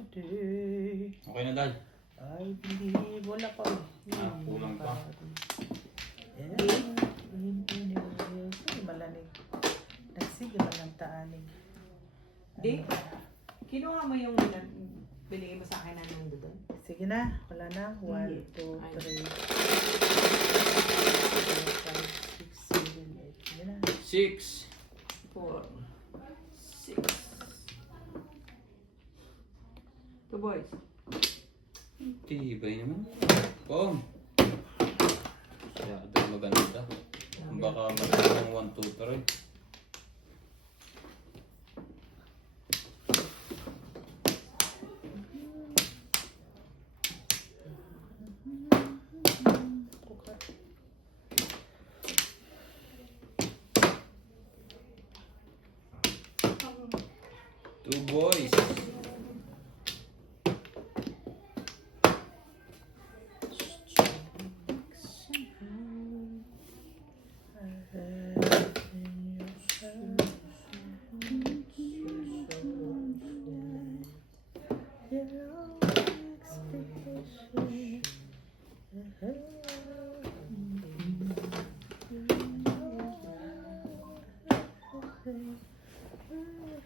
Okay na, Dad. I believe. Wala pa. Kulang pa. Malanig. Nagsige man ng taanig. Di? Kinuha mo yung binigay mo sa akin na nung doon? Sige na. Wala na. 1, 2, 3, 4, 5, 6, 7, 8. Sige na. 6. 4, 6. 2 boys. Tibay naman. Pong. Masyado maganda. Baka malamang 1, 2, 3. Two boys.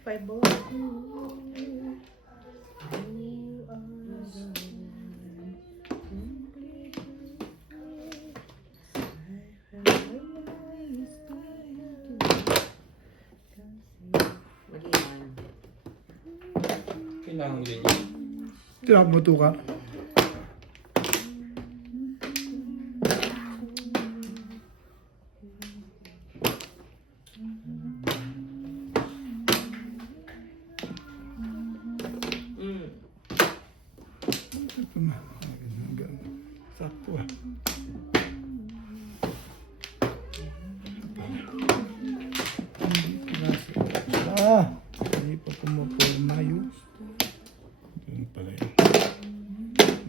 Five boys. Kailangan mo din yun. Tira mo ito ka. Sakto ah. Hindi pa pumapulma yun. Yun pala yun.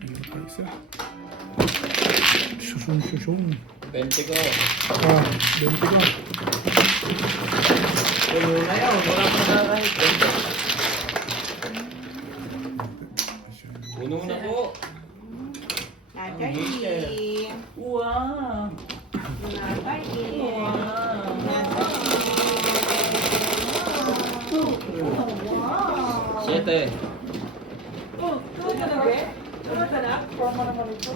Meron pa isa. Susung. 20 ko. 20 ko. Puno na yun. Wala pa na kahit 20. Puno na po. Nagay. Wow. Nagay. Siyete. Oh, tulad ka na ba? Tulad ka na? Forma naman ito.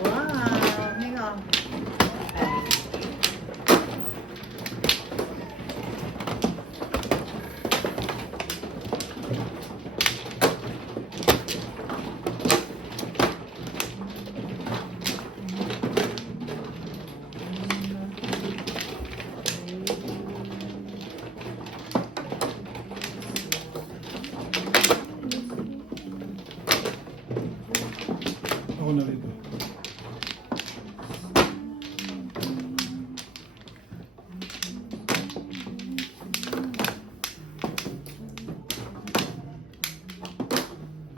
Wow. Ninga. Ako na rito.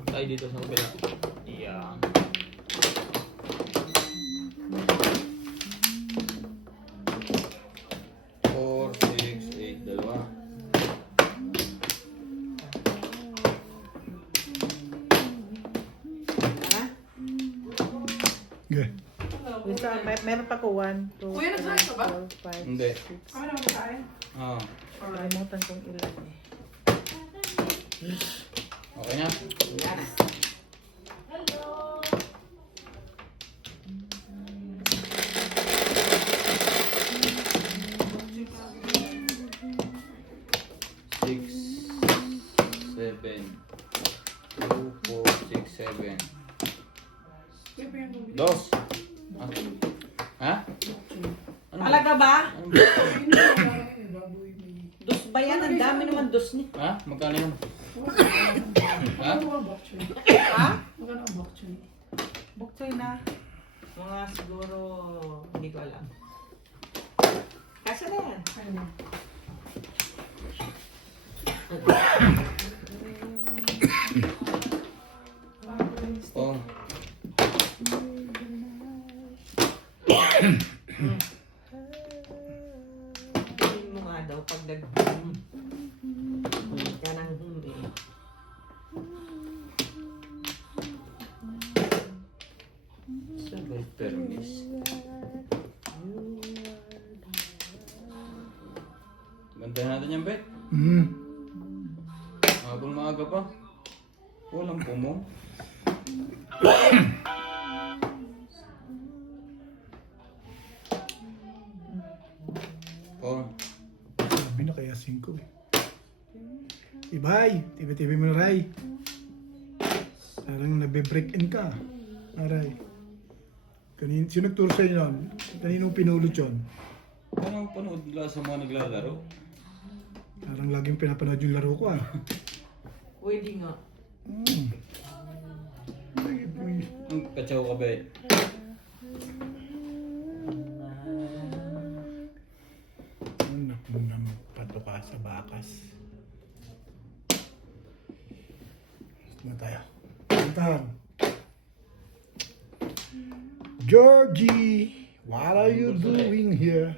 Tayo dito sa kabila. Yeah. Four, 6, 8, dalawa. Okay. Isa, meron pa ko 1, 2, Kuya, nagsasabi ka ba? 4, 5, Hindi. 6. Kami naman kain. Ah, Kalimutan kong ilan eh. okay na. Yan. Six, 7, 2, 4, 6, 7. Dos. Ha? Ano ba? Talaga ba? Ano ba? Dos ba yan? Ang dami naman dos niya. Ha? Magkano yun? Ha? Ha? Magkano ang bok choy? Bok choy na. Mga siguro, hindi ko alam. Kasi na yan. Oh. Tingin mo nga daw pag nag ka ng hindi. Permis. Bantayan natin yan, Bet. Habang maaga pa. Walang pumong. Oh, Sabi na kaya 5 eh. Ibay, tibi-tibi mo na, Ray. Parang nabe-break in ka. Aray. Sino nagturo sa inyo? Kaninong pinulot yun? parang panood nila sa mga naglalaro. Parang laging pinapanood yung laro ko ah. Pwede nga. Ang katsaw ka, Bet. Anak mo na magpatuka sa bakas. Gusto na tayo. Puntahan. Georgie, what are you doing here?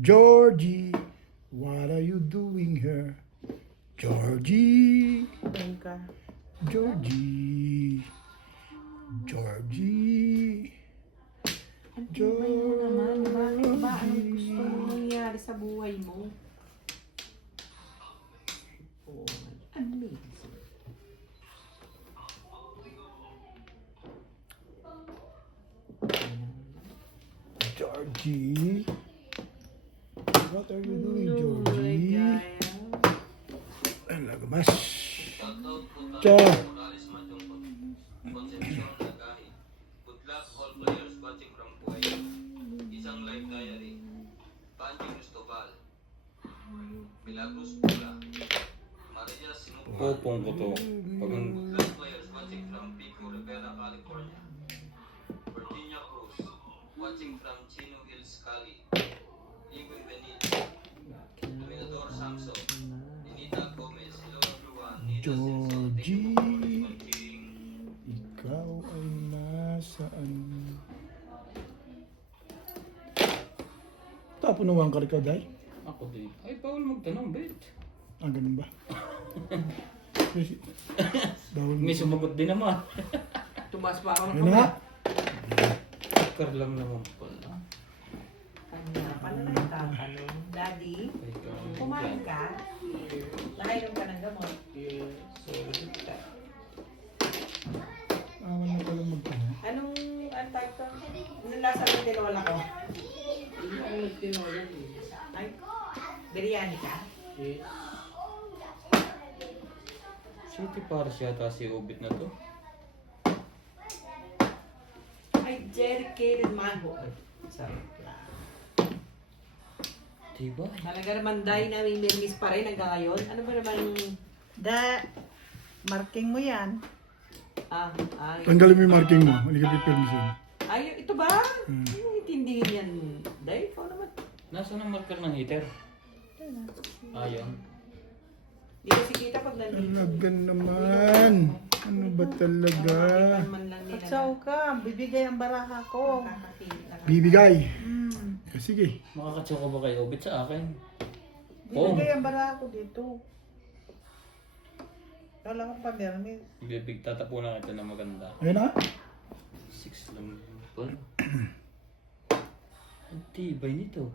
Georgie, what are you doing here? Georgie, Ayun ka. Georgie, Georgie, Antibay mo naman. Bakit ba? Anong gusto mong nangyari sa buhay mo? Oh, amazing. Georgie, what are you doing, No, Georgie? Gaya. Ang lagabas. Cha. Good luck all players watching from Kuwait. Isang live diary. Panji Cristobal. Milagros Pula. Maria Sinupa. Popong ko to. Good luck players watching from Pico Rivera, California. Virginia Cruz. Watching from Chino Hills, Cali. Iwan Benito. Dominador Samson. Ninita Gomez. Hello everyone. Nita Simpson. Thank you for watching. Ikaw ay nasaan? Tapunuhan ka rin ka, Day? Ako din. Ay, bawal magtanong, Bet. Ah, ganun ba? Bawal mo. May sumagot din naman. Tumas pa ako ng Ayun na nga. Kar lang naman pala. Kanya pala nagtatanong. Daddy, kumain ka? Nakainom ka ng gamot? Awan na pala magtanong. Anong type to? Anong lasa ng tinola ko? Hindi ako nagtinola eh. Ay, biryani ka? City Paris yata si Obit na to. Ay, dedicated mango. Ay, sorry. Diba? Talaga naman dahil na may miss pa rin hanggang ngayon. Ano ba naman yung... Marking mo yan. Ay, Tanggalin mo yung marking mo. Hindi ka pipirmisin. ay, ito ba? Ano intindihin yan? Dahil ikaw naman. Nasaan ang marker ng heater? Ayun. Hindi kasi kita pag nandito. Talaga naman. Ano ba talaga? Man lang nila Patsaw ka. Bibigay ang baraha ko. nakakita. Bibigay. Hmm. Sige. Makakatsaw ka ba kay Obit sa akin? Bibigay ang baraha ko dito. Wala kang pamirmis. Bibig tatapunan kita na maganda. Ayun na. 6 lang po. Ang tibay nito.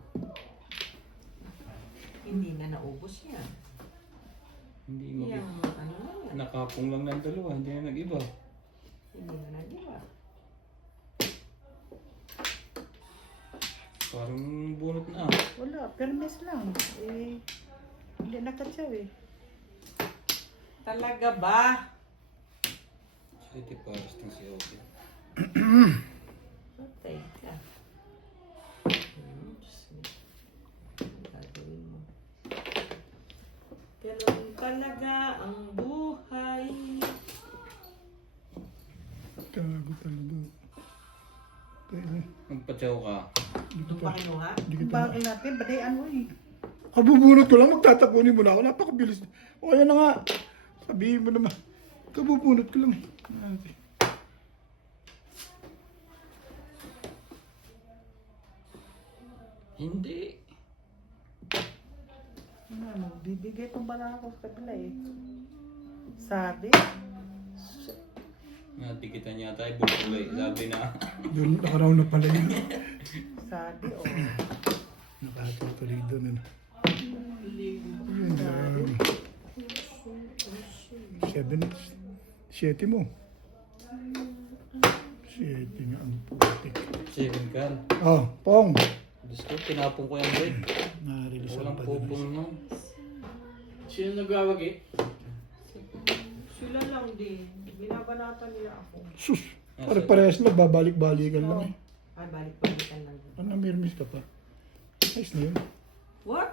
Hindi na naubos yan. Hindi mag Yung ano na yan. nakapong lang ng dalawa, hindi na nag-iba. Hindi na nag-iba. Parang bunot na Wala, permis lang. Eh, hindi nakatsaw eh. Talaga ba? City Paris ng si Obit. Patay ka. Diyos ko. Ano gagawin mo? Ganun talaga ang buhay. Gago talaga. Kaya, Magpatsaw ka. Doon pa kinuha? hindi Ang kita bagal natin, baday ano eh. Kabubunot ko lang, magtatapunin mo na ako. Napakabilis. O, ayan na nga. Sabihin mo naman. Kabubunot ko lang. Hindi. Ano, bibigay itong baraha ko sa kabila eh. Sabi? Natikitan yata tayo bubulay. Sabi na. Doon nakaraw na pala yun. Sabi, oh. Nakatutuloy doon. Ano. Yun, 7 mo. 7 nga ang putik. 7 ka. Oh, Pong. Diyos ko, tinapon ko yung bread. Na-release Walang ang pupong padalas. no. Sino nagwawag eh? Sila lang din. Binabanatan nila ako. Sus, parehas lang, babalik-balikan lang eh. Ay, balik-balikan lang. Ano, namirmis ka pa. Nice na yun. What?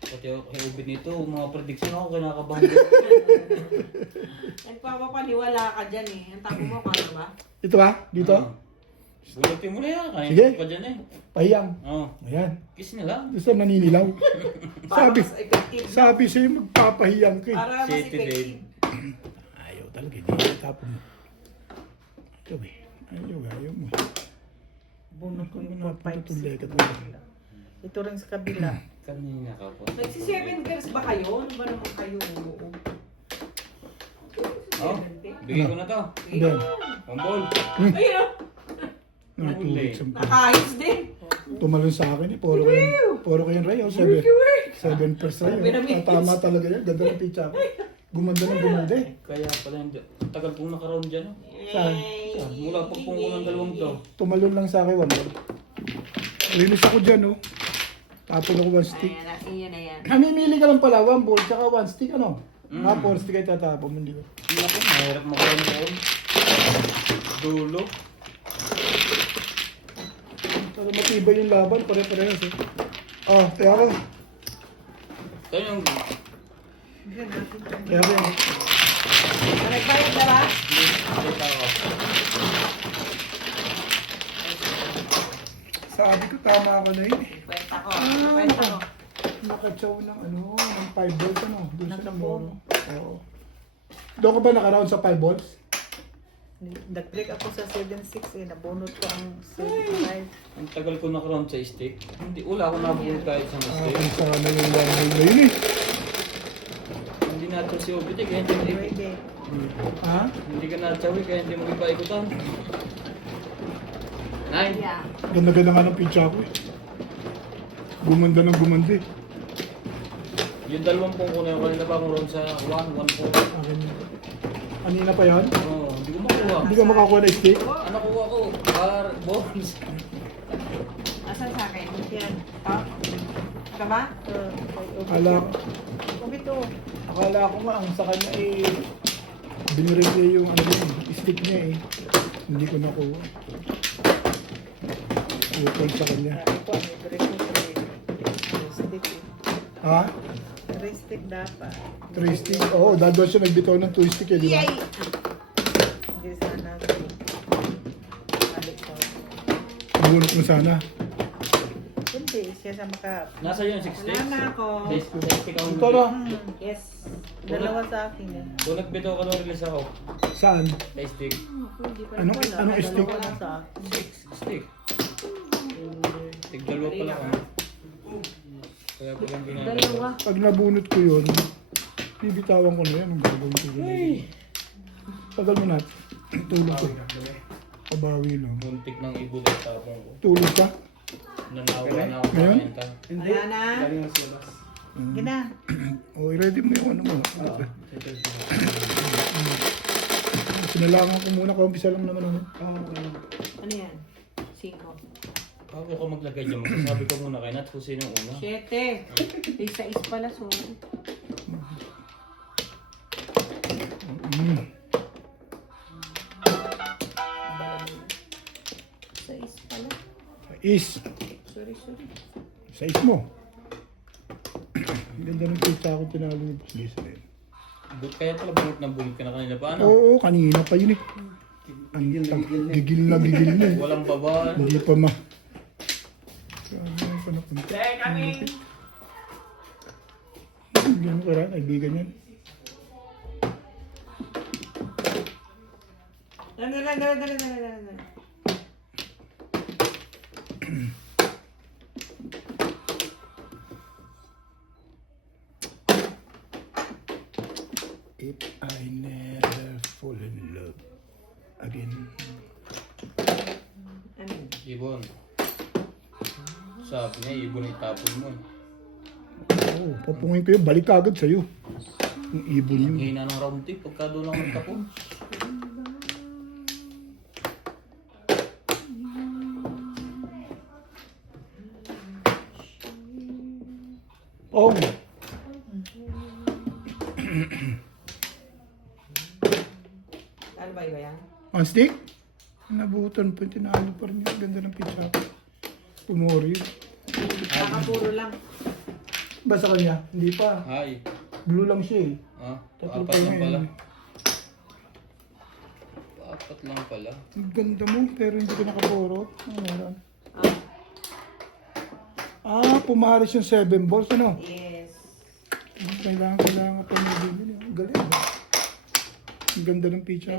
Pati ako kay Ubid nito, mga prediction ako kinakabahan. Nagpapapaniwala ka dyan eh. Ang tapo mo, kaya ba? Ito ba? Dito? Gulutin mo na yan, kain Sige. ka dyan eh. Pahiyang. Oo. Ayan. Kiss na lang. Gusto naninilaw. Para sabi, mas effective. sabi sa'yo magpapahiyang ka eh. Para mas City effective. Ayaw talaga, hindi tapon mo. Ito eh. Ayaw mo. Bunot ko yung Ano, 4, 5, tutuloy ka 6. talaga. Ito rin sa kabila. Kanina ka po. Nagsi-7 girls ba kayo? Ano ba naman kayo? Oo. Oh, bigay ko na to. Then, Pambol. Ayun oh. natulog sa Nakahits din. tumalon sa akin eh. Puro kayong Rayo. 7 first Rayo. Tama talaga yan. Ganda ng pizza ko. Gumanda ng gumanda eh. Kaya pala hindi. Tagal pong nakaroon dyan. Oh. Saan? Mula pag pong ng dalawang to. Tumalon lang sa akin. Linis ako dyan oh. Tapon ako 1 stick. Ayan na yan. Namimili ka lang pala, 1 ball, tsaka 1 stick, ano? 4 stick ay tatapon mo, hindi ko. Hindi ako, mahirap makaroon doon. Dulo. Para matibay yung laban, pare-parehas eh. Ah, kaya ko. Kaya yung... Kaya ko. Nagbayad na ba? Kita ko. Sabi ko, tama ako na yun eh. Kwenta ko. Kwenta ko. Nakachaw ng ano, ng 5 balls ano. Doon sa Nakapo. Namoro. Oo. Doon ka ba naka-round sa 5 balls? Nag-break ako sa 7-6 eh. Nabunot ko ang 7-5. Ang tagal ko nakaroon sa stick. Hindi, wala ako nabuhol kahit sa stick. Kung sana yung line na yun eh. Hindi nato si Ubit eh, kaya hindi, Pwede. Ha? hindi ka nachawi, kaya hindi mo ipaikutan. 9. Yeah. Ganda-ganda nga ng pizza ko eh. Gumanda ng gumanda eh. Yung dalawang pong ko na yung kanina pa akong round sa 1 po. Akin yun. Kanina pa yan? Oo, hindi ko makuha. Hindi ka makakuha ng stick? Ano kuha ko? Balls. Asan sa akin? Yan. Ha? Ika ba? Akala, Ito. akala ko nga ang sa kanya eh binuril niya yung ano yun, stick niya eh. Hindi ko nakuha. Utol sa kanya. Ito, may break ko 3 stick eh. Ha? 3 stick dapat. 3 stick? Oo, dahil doon siya nagbitaw ng 2 stick eh, di ba? Hindi sana. Balik ko. Bunot mo sana. Hindi, siya sa maka... Nasa yun, 6 Wala sticks? na ako. 6 sticks ako. Ito na. Yes. Dalawa sa akin eh. Kung nagbitaw ka nung release ako, Saan? 6 stick. Hindi pa Anong- wala. anong stick? Dalawa lang sa akin. 6 stick. Tigdalawa pa lang ako. Kaya pa lang ginagawa. Dalawa. Pag nabunot ko yun, bibitawan ko na yan. Ang gagawin ko yun. Tagal mo na. Tulog ko. Pabawi lang. Muntik ng ibod at tapong ko. Tulog ka? Nanawa na ako Ngayon? kanta. Ayan na. Gina. O, i-ready mo yung ano mo. Sinalangan ko muna. Kaumpisa lang naman ako. Ano yan? 5. Bago ko maglagay dyan, magsasabi ko muna kay Nat kung sino yung una. 7. Isa is pala so. Mm. Isa is pala. Is. Sorry. Sa is mo. Ang ganda ng pizza ko tinalo ni Boss Lisa. Kaya pala bunot na bunot ka na kanina pa, ano? Oo, kanina pa yun eh. Ang gigil na eh. Walang baba. Hindi pa ma... Saan pa napunta? Ganun ka rin, kaibigan yan. Dala. If I never fall in love. Again. Ano? Ibon. Sabi niya, ibon itapon mo. Oo, papungin ko yun. Balik ka agad sa'yo. Yung ibon yun. Hina ng round tip, pagka doon lang magtapon. Oh, Ano ba yan? on stick? Nabutan pa, tinalo pa rin yung ganda ng pizza. Pumori. Nakapuro lang. Ba sa kanya? Hindi pa. Ay. Blue lang siya eh. Ah, Tatlo apat pa lang pala. yun. Apat lang pala. Ang ganda mo, pero hindi ko nakapuro. Ano meron? Pumaris yung 7 balls, ano? Yes. Kailangan pa nabibili. Ang galing. Ang ganda ng pizza.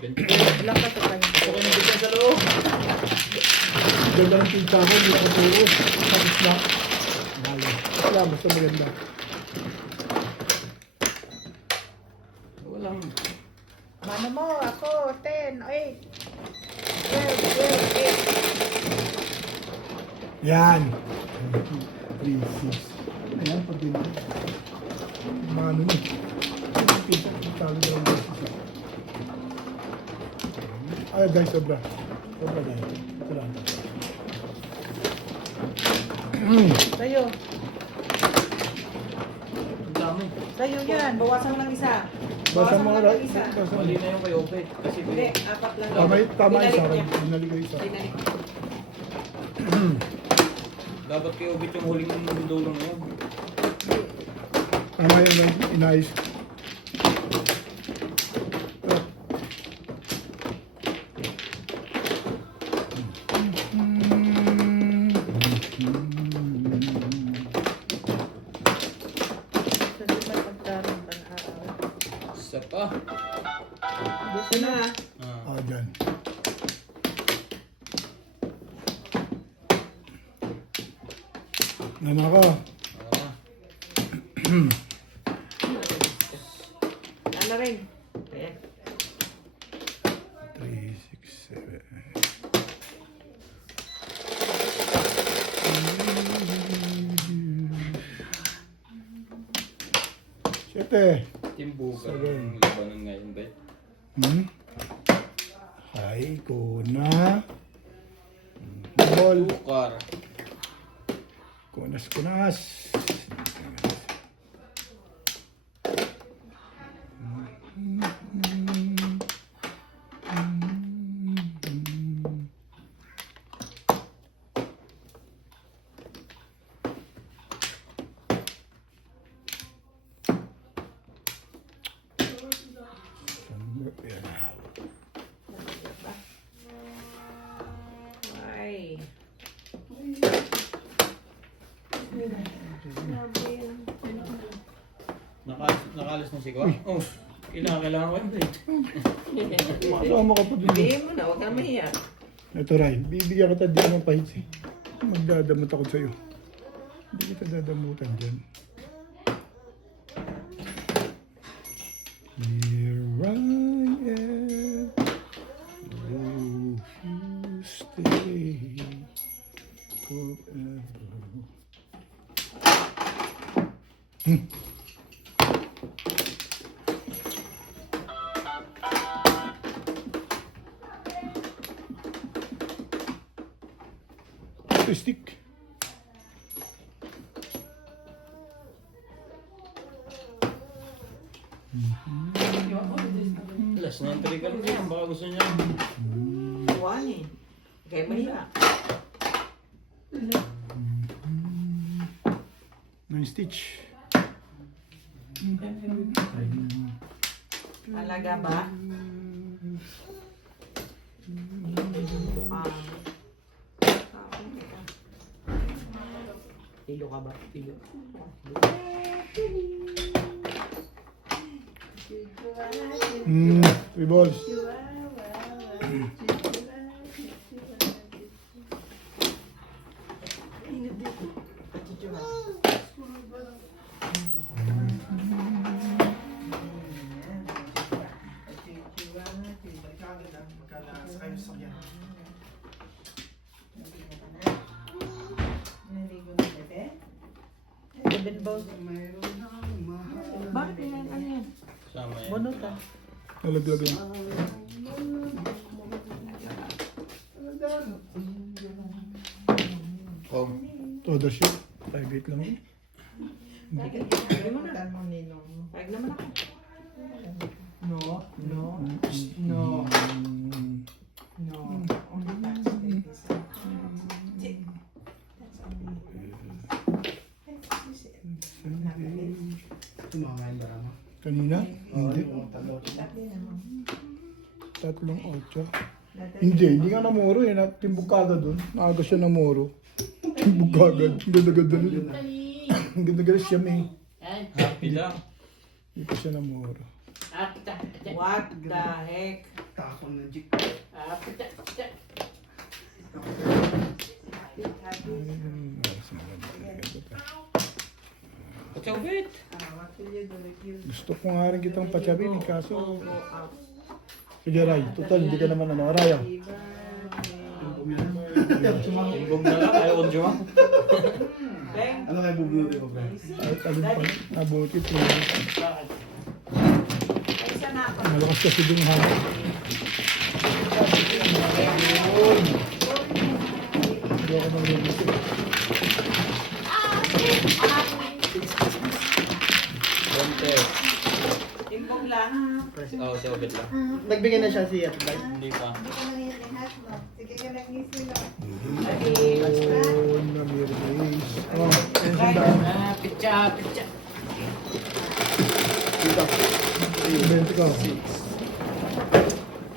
Ganito. Wala ka sa kanya. Okay na dito sa loob. Ang ganda ng pizza ko, hindi ako puro. Tapos na. Wala, basta maganda. Walang... Mano mo, ako, 10, 8. 12, 8. Yan. 3, 6. Ayan, pag din. Mano mo. Pizza, tawag daw ng pizza. Ay, guys, sobra. Sobra, guys. Ito lang. Sa'yo. Ang dami. Sa'yo yan. Bawasan mo ng isa. Basta mo mga lang ng right. isa. Mali na yung kay Ope. Kasi Hindi, apat lang. Tama isa. Binalik niya. Binalik ko isa. Binalik. dapat kay Ope yung huling dulong na yun. Tama yun, inayos. Sa'yo may pagkaroon ba na araw? Isa pa. Gusto na. Ah. Dyan. Yan ako. Ah. Ano rin? Ayan. 3, 6, 7. Siyete. Timbugan. Seven. Yung labanan ngayon, bet. Ay, kuna. Ball. Tukar. Kunas. Ay. Nakalis na si Kwa? Oh, kailangan ko yung plate. Kasama ka pa din. Bigyan mo na, huwag kang mahiya. Ito, Ray. Bibigyan kita di naman pahit eh. Magdadamot ako sa'yo. Hindi kita dadamutan dyan. Here I am. Oh, you stay forever. Stick. Last na ang trigger niya. Baka gusto niya. Buwan eh. Kaya mahiya. Nice stitch. Talaga ba? Tilo ka ba? Tilo. Three balls. boss. Bakit yan? Ano yan? Sama yan. Bunot ah. Nalaglag lang. Oh. Todo shoot. Private lang yun. Pwede mo na. Pwede naman ako. No, no, no, no. Only that's it. Kanina? Hindi. 3-8. Hindi nga namuro eh. Timbog kagad dun. Naaga siya namuro. Timbog kagad. Ang ganda-ganda nun. Ang ganda-ganda siya may. Happy lang. Hindi pa siya namuro. What the heck? Pachawit. Gusto ko nga rin kitang patsabin eh. Kaso, sige Ray. Total, hindi ka naman ano. Ray ah. Timbog na lang. Ayaw kong juma. Beng, Ano kayo bubunutin mo, Brad? Kahit alin pa. Nabutit mo. isa na ako. Malakas kasi din yung hangin. Hindi ako nang-release. Contest. Timbog lang. Oo, sa obit lang. Nagbigay na siya si Ate Brad. Hindi pa. Oh, nag-release. Oh, ayun sa daan. Pitcha, pitcha. Dito. 20 ka.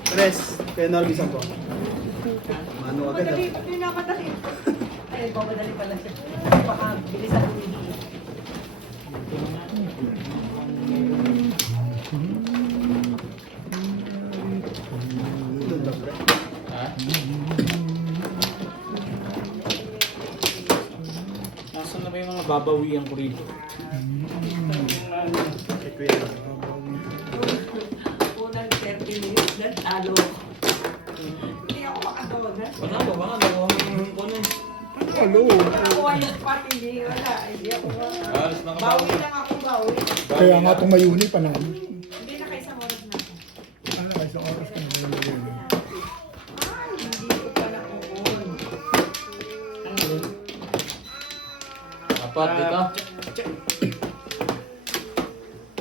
Tres. Kaya narabisan ko. Mano agad ah. Madali, hindi na madali. Ay, madali pala siya. Baka bilisan ko hindi. Doon lang, Brad. Ha? Nasaan na ba yung mga babawian ko rito? Kay Kuya. Unang 30 minutes na talo. Hindi ako makagawa na. Panalo, panalo. Ang kunin. Hello. Nakuha yung pat, hindi. Wala. Hindi ako. Alas na Bawi lang ako, bawi. Kaya nga itong mayuni pa na. Hindi na kayo sa oras na ako. Ano ka isang oras ka na mayuni. Ay, hindi ko pa nakuha. Apat dito.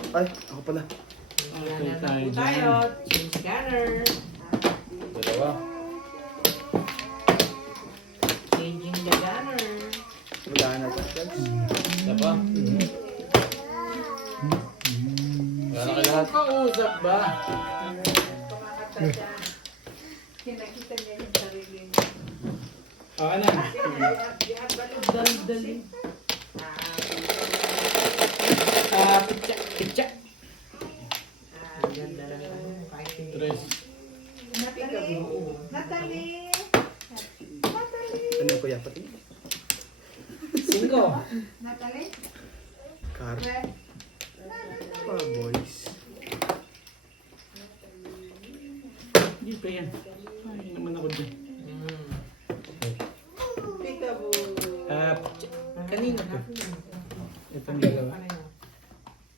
Ay, ako pala. Ayan na po tayo. Change scanner. Dalawa. Changing the gunner. Wala na ito, Brad. Isa pa. Wala na kayo lahat. Kausap ba? Kinakita niya yung sarili niya. Ano? Dal-dali. Pitcha, pitcha. Ang ganda lang ano. Kahit hindi. Tres. Natalie! Ano yung Kuya? Pati? 5. Natalie? Car. Ah, boys. Hindi pa yan. Ay, naman ako dyan. Peekaboo. Kanina to. Itong dalawa.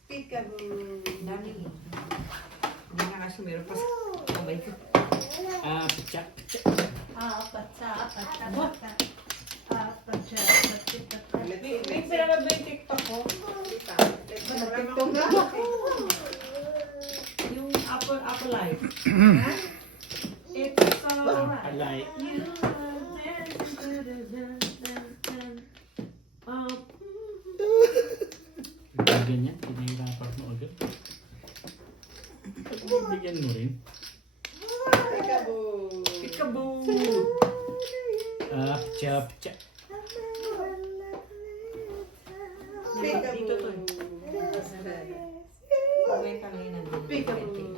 Peekaboo. Dami. Hindi na kasi meron pa sa kamay ko. Pitcha, pitcha. May pinalab na yung TikTok ko. TikTok na? Yung Apple Live. It's alright. Alay. Ganyan, pinahirapan mo agad. Bigyan mo rin. Peekaboo. Pitcha, pitcha. Dito to. Uwi kami ng Peekaboo.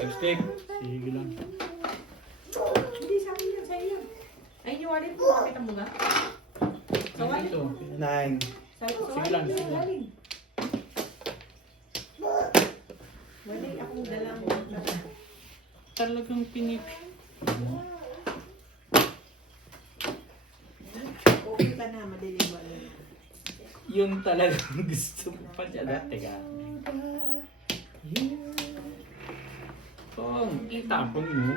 Lipstick. Sige lang. Hindi sa akin yan, sa iyo. Ay, yung wallet mo, nakita mo ba? Sa wallet Ito. mo. 9. Sa Sige lang, sige lang. Wala akong dalang Talagang pinipi. okay ka na, madilim ba na? Yun talagang gusto mo pa siya dati ka. Pong, itapon mo.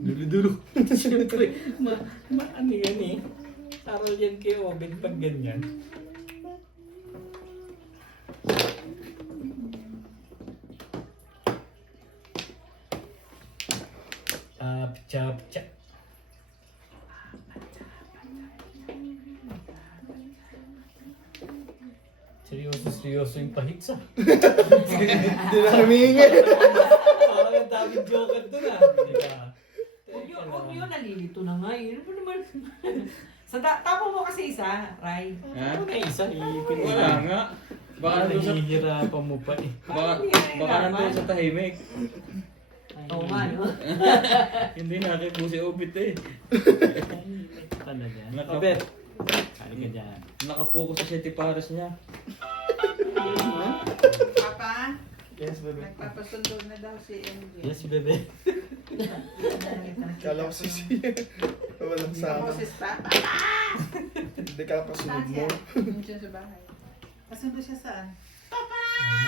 Dulo-dulo. Siyempre, ano yan eh. Taral yan kay Obed pag ganyan. Chop, chop, chop. Seryoso yung pahitsa. Hindi na humingi. Parang ang daming joker doon ah. Teka. Huwag yun, nalilito na nga eh. Ano naman? Tapo mo kasi isa, Ray. Ha? Ano na isa? Iipin mo Wala lang. nga. Baka Baka nandun sa... nahihirapan mo pa eh. Baka nandun sa tahimik. Oo nga, no? Hindi natin po si Obit eh. Talaga. Naka- Obet. Kali ka dyan. Nakapokus sa City Paris niya. Papa, Yes, bebe. nagpapasundo na daw si MJ. Yes, bebe. Kala ko si Siya. Walang sama. Boses pa? Hindi ka kasunod mo. Nandiyan sa bahay. Kasundo siya saan?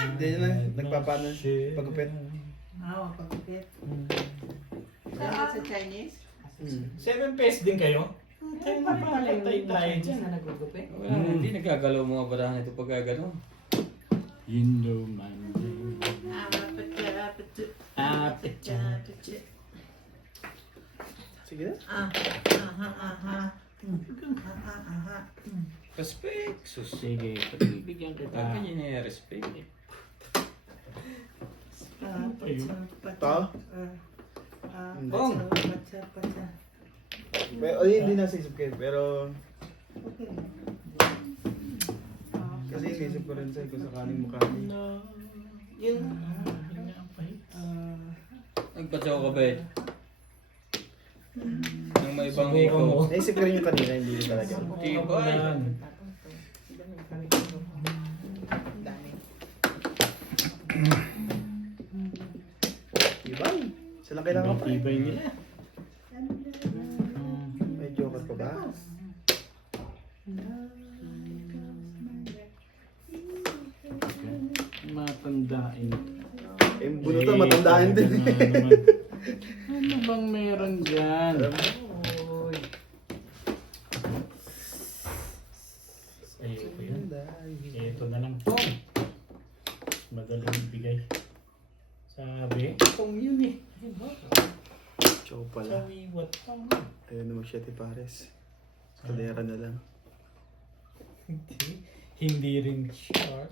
Hindi na. Nagpapano. Pagupit. Oo, pagkupit. Saan sa Chinese? 7 pesos din kayo? Tayo na patay tayo dyan. Sa nagugupit? Wala, hindi nagagalaw mga barahan ito pag gano'n. Indo man. Sige na. Respect. Sus. Sige, pagbibigyan kita. Bakit niya niya respect? Ta? Bong. Pero, hindi nasa isip ko yun, pero... Kasi inisip ko rin sa'yo kung sakaling mukha niya. Nagpatsaw ka ba eh? Nang may ibang Subukan mo. ikaw. Naisip ko rin yung kanina, hindi rin talaga. Tibay. Ibang. Sila kailangan pa. Tibay nila. May joker pa ba? Matandain. Eh, bunutan, matandaan din. Ano bang meron dyan? Uy. Sa'yo ko yan. Ito na lang po. Madaling ibigay. Sabi, kung yun eh. Chow pala. Sawiwat pa. Ayun naman siya, Pares. Kalera na lang. Hindi rin sharp.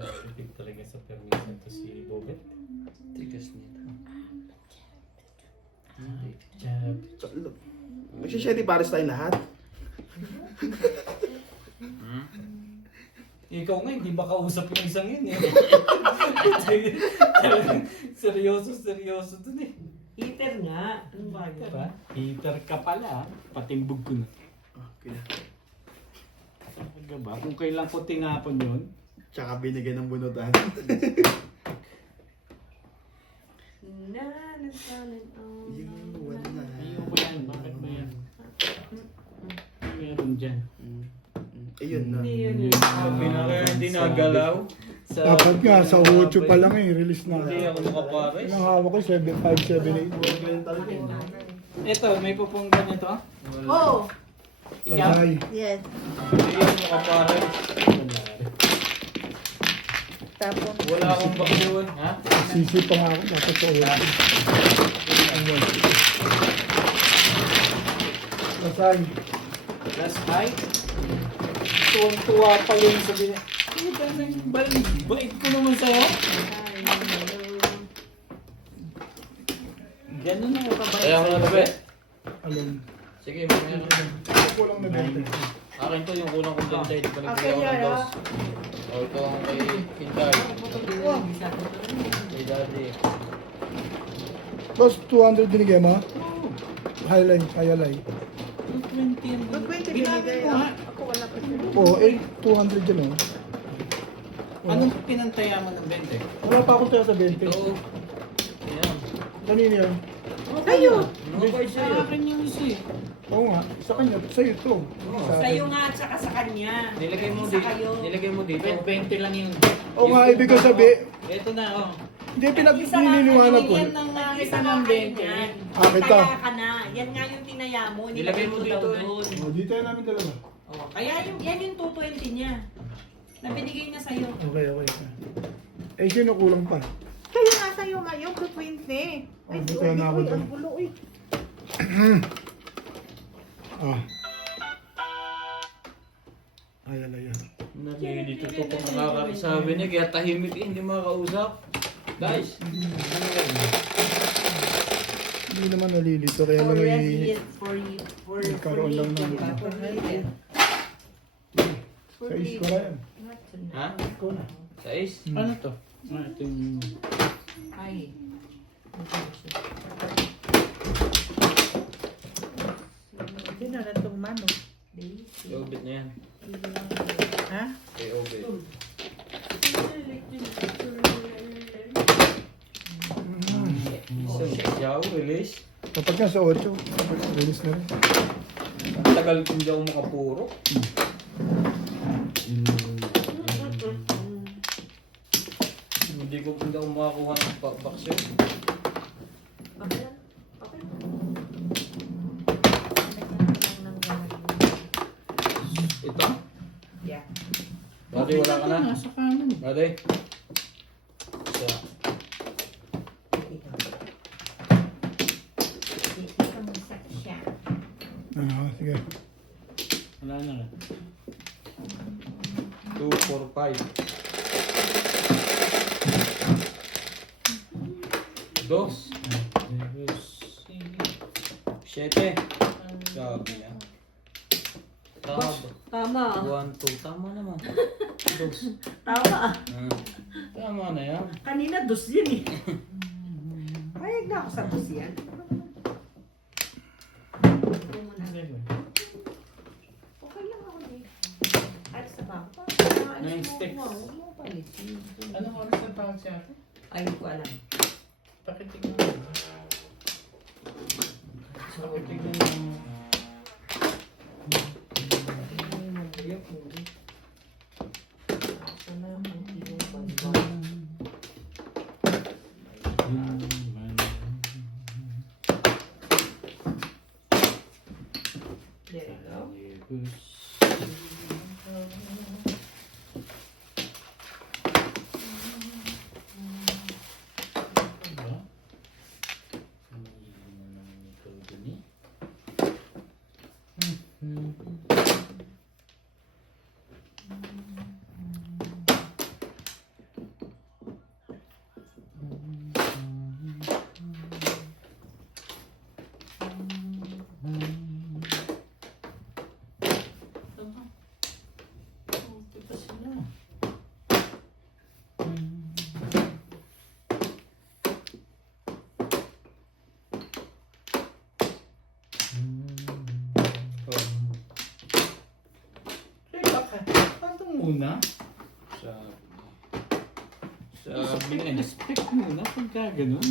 Nakipig talaga sa permission to si Bobet. Tigas nito. Magsisheti Pares tayo lahat. Ikaw nga, hindi ba kausap yung isang yun eh. Seryoso dun eh. Heater nga. Ano ba yun? Diba? Heater ka pala, patimbog ko na. Okay. Talaga ba? Kung kailan ko tinapon yun, Tsaka binigyan ng bunutan. ayoko yan. Bakit ba yan? Meron dyan. Ayun na. Hindi nagalaw. Dapat nga, sa 8 pa lang eh, release na. Hindi ako makapares. Ang hawak ko, 7.5, 7.8. Ito, may pupong ganito. Oh! Ikaw? Ay, Yes. Hindi ako makapares. Tapon. Wala akong bakyon. Ha? sisi pa nga ako, dapat sa 8. Masay. Last fight. Tuwang-tuwa pa yun sabi niya. Kita nang bait ko naman sa'yo. Ganun na kabait Kaya ako na ba? Alin. Sige, mamaya ka. Kulang na 20. Akin to, yung kulang kong benta, hindi pa nagbigay ako ng dos. O, ito ang kay Hintay. Kay Daddy. Boss, 200 binigay mo? Highlight, highlight. 220 yan. 220 Ginamit binigay, ko nga. Ako wala pa siya. Oo, 200 yan oh. Anong pinantaya mo ng 20? Wala pa akong tayo sa 20. Ito. Ayan. Kanina yan. Kayo! No? Mabait Sa sa'yo. akin yung isa eh. Oo nga, sa kanya, sa'yo to. Sa akin. Sa'yo nga at saka sa kanya. Nilagay mo Isa dito. kayo. Nilagay mo dito. 20 lang yun. Oo nga, ibig ko sabihin, Ito na, oh. hindi Isa nga pinag-niniwala ko. Yan ang nakita Isa ng nga 20. yan. Ah, kita. Kaya ka na. Yan nga yung tinaya mo. Nilagay mo ko dito daw eh. doon. Oh, dito yan namin dalawa. Oh, kaya yan yung 220 niya. Na binigay niya sa'yo. Okay. Eh, sino kulang pa? Kaya nga sa'yo nga yung 220. Ay, Oh, kaya na ako uy, doon. ang gulo, uy. Ah. Ayan. Nalilito to kung nakakasabi niya. Kaya tahimik eh. Hindi makakausap. Guys. Hindi naman nalilito, kaya lang may... Nagkaroon lang ng- Sa is ko yan. Ha? Ikaw na. Sais? Ano to? Ah, ito yung... Ay. Sino na itong mano? Kay Obit na yan. Ha? Kay Obit. Siyaw, release. Kapag nga sa 8, release na rin. Tagal kung di ako makapuro. Hindi ako makakuha ng vaccine. Ito? Yeah. Dati wala ka na. Nasa kanan. Dati. Isa. Sige. Wala na. 2, 4, 5. Dos. 7. Sabi niya. Tama ba? Tama. 1, 2. Tama naman. Dos. Tama. Tama na yan. Kanina dos yun eh. Payag na ako sa dos yan. Okay lang ako eh. At sa bangko. Nine sticks. Anong oras na tawag siya ate? Ay, hindi ko alam. Pakitignan mo. Pakitignan mo. There you go. Paano muna? Sabi nga niya. Respect muna pagka ganun.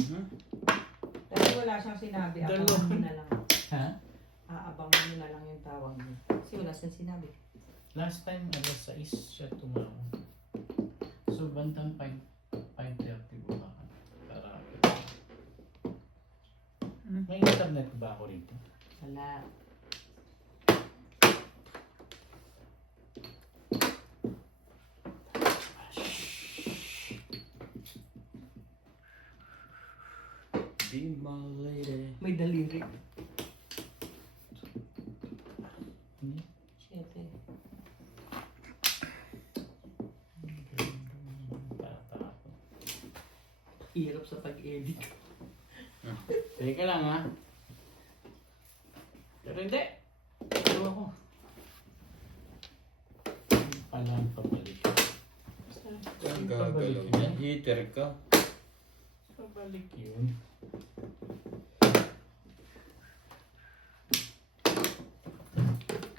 Kasi wala siyang sinabi. Dalawa. Abangan mo na lang. Ha? Aabangan mo na lang yung tawag mo. Kasi wala siyang sinabi. Last time, alas 6 siya tumawag. So, bantang 5:30 bumakan. Para... May internet ba ako rito? Wala. Be my lady. May daliri. Hindi. Siyete. Bata ako. Hirap sa pag-edit. Teka lang ha. Pero hindi. Ito ako. Palang pabalik. Saan gagalaw yan? Heater ka. Pabalik yun.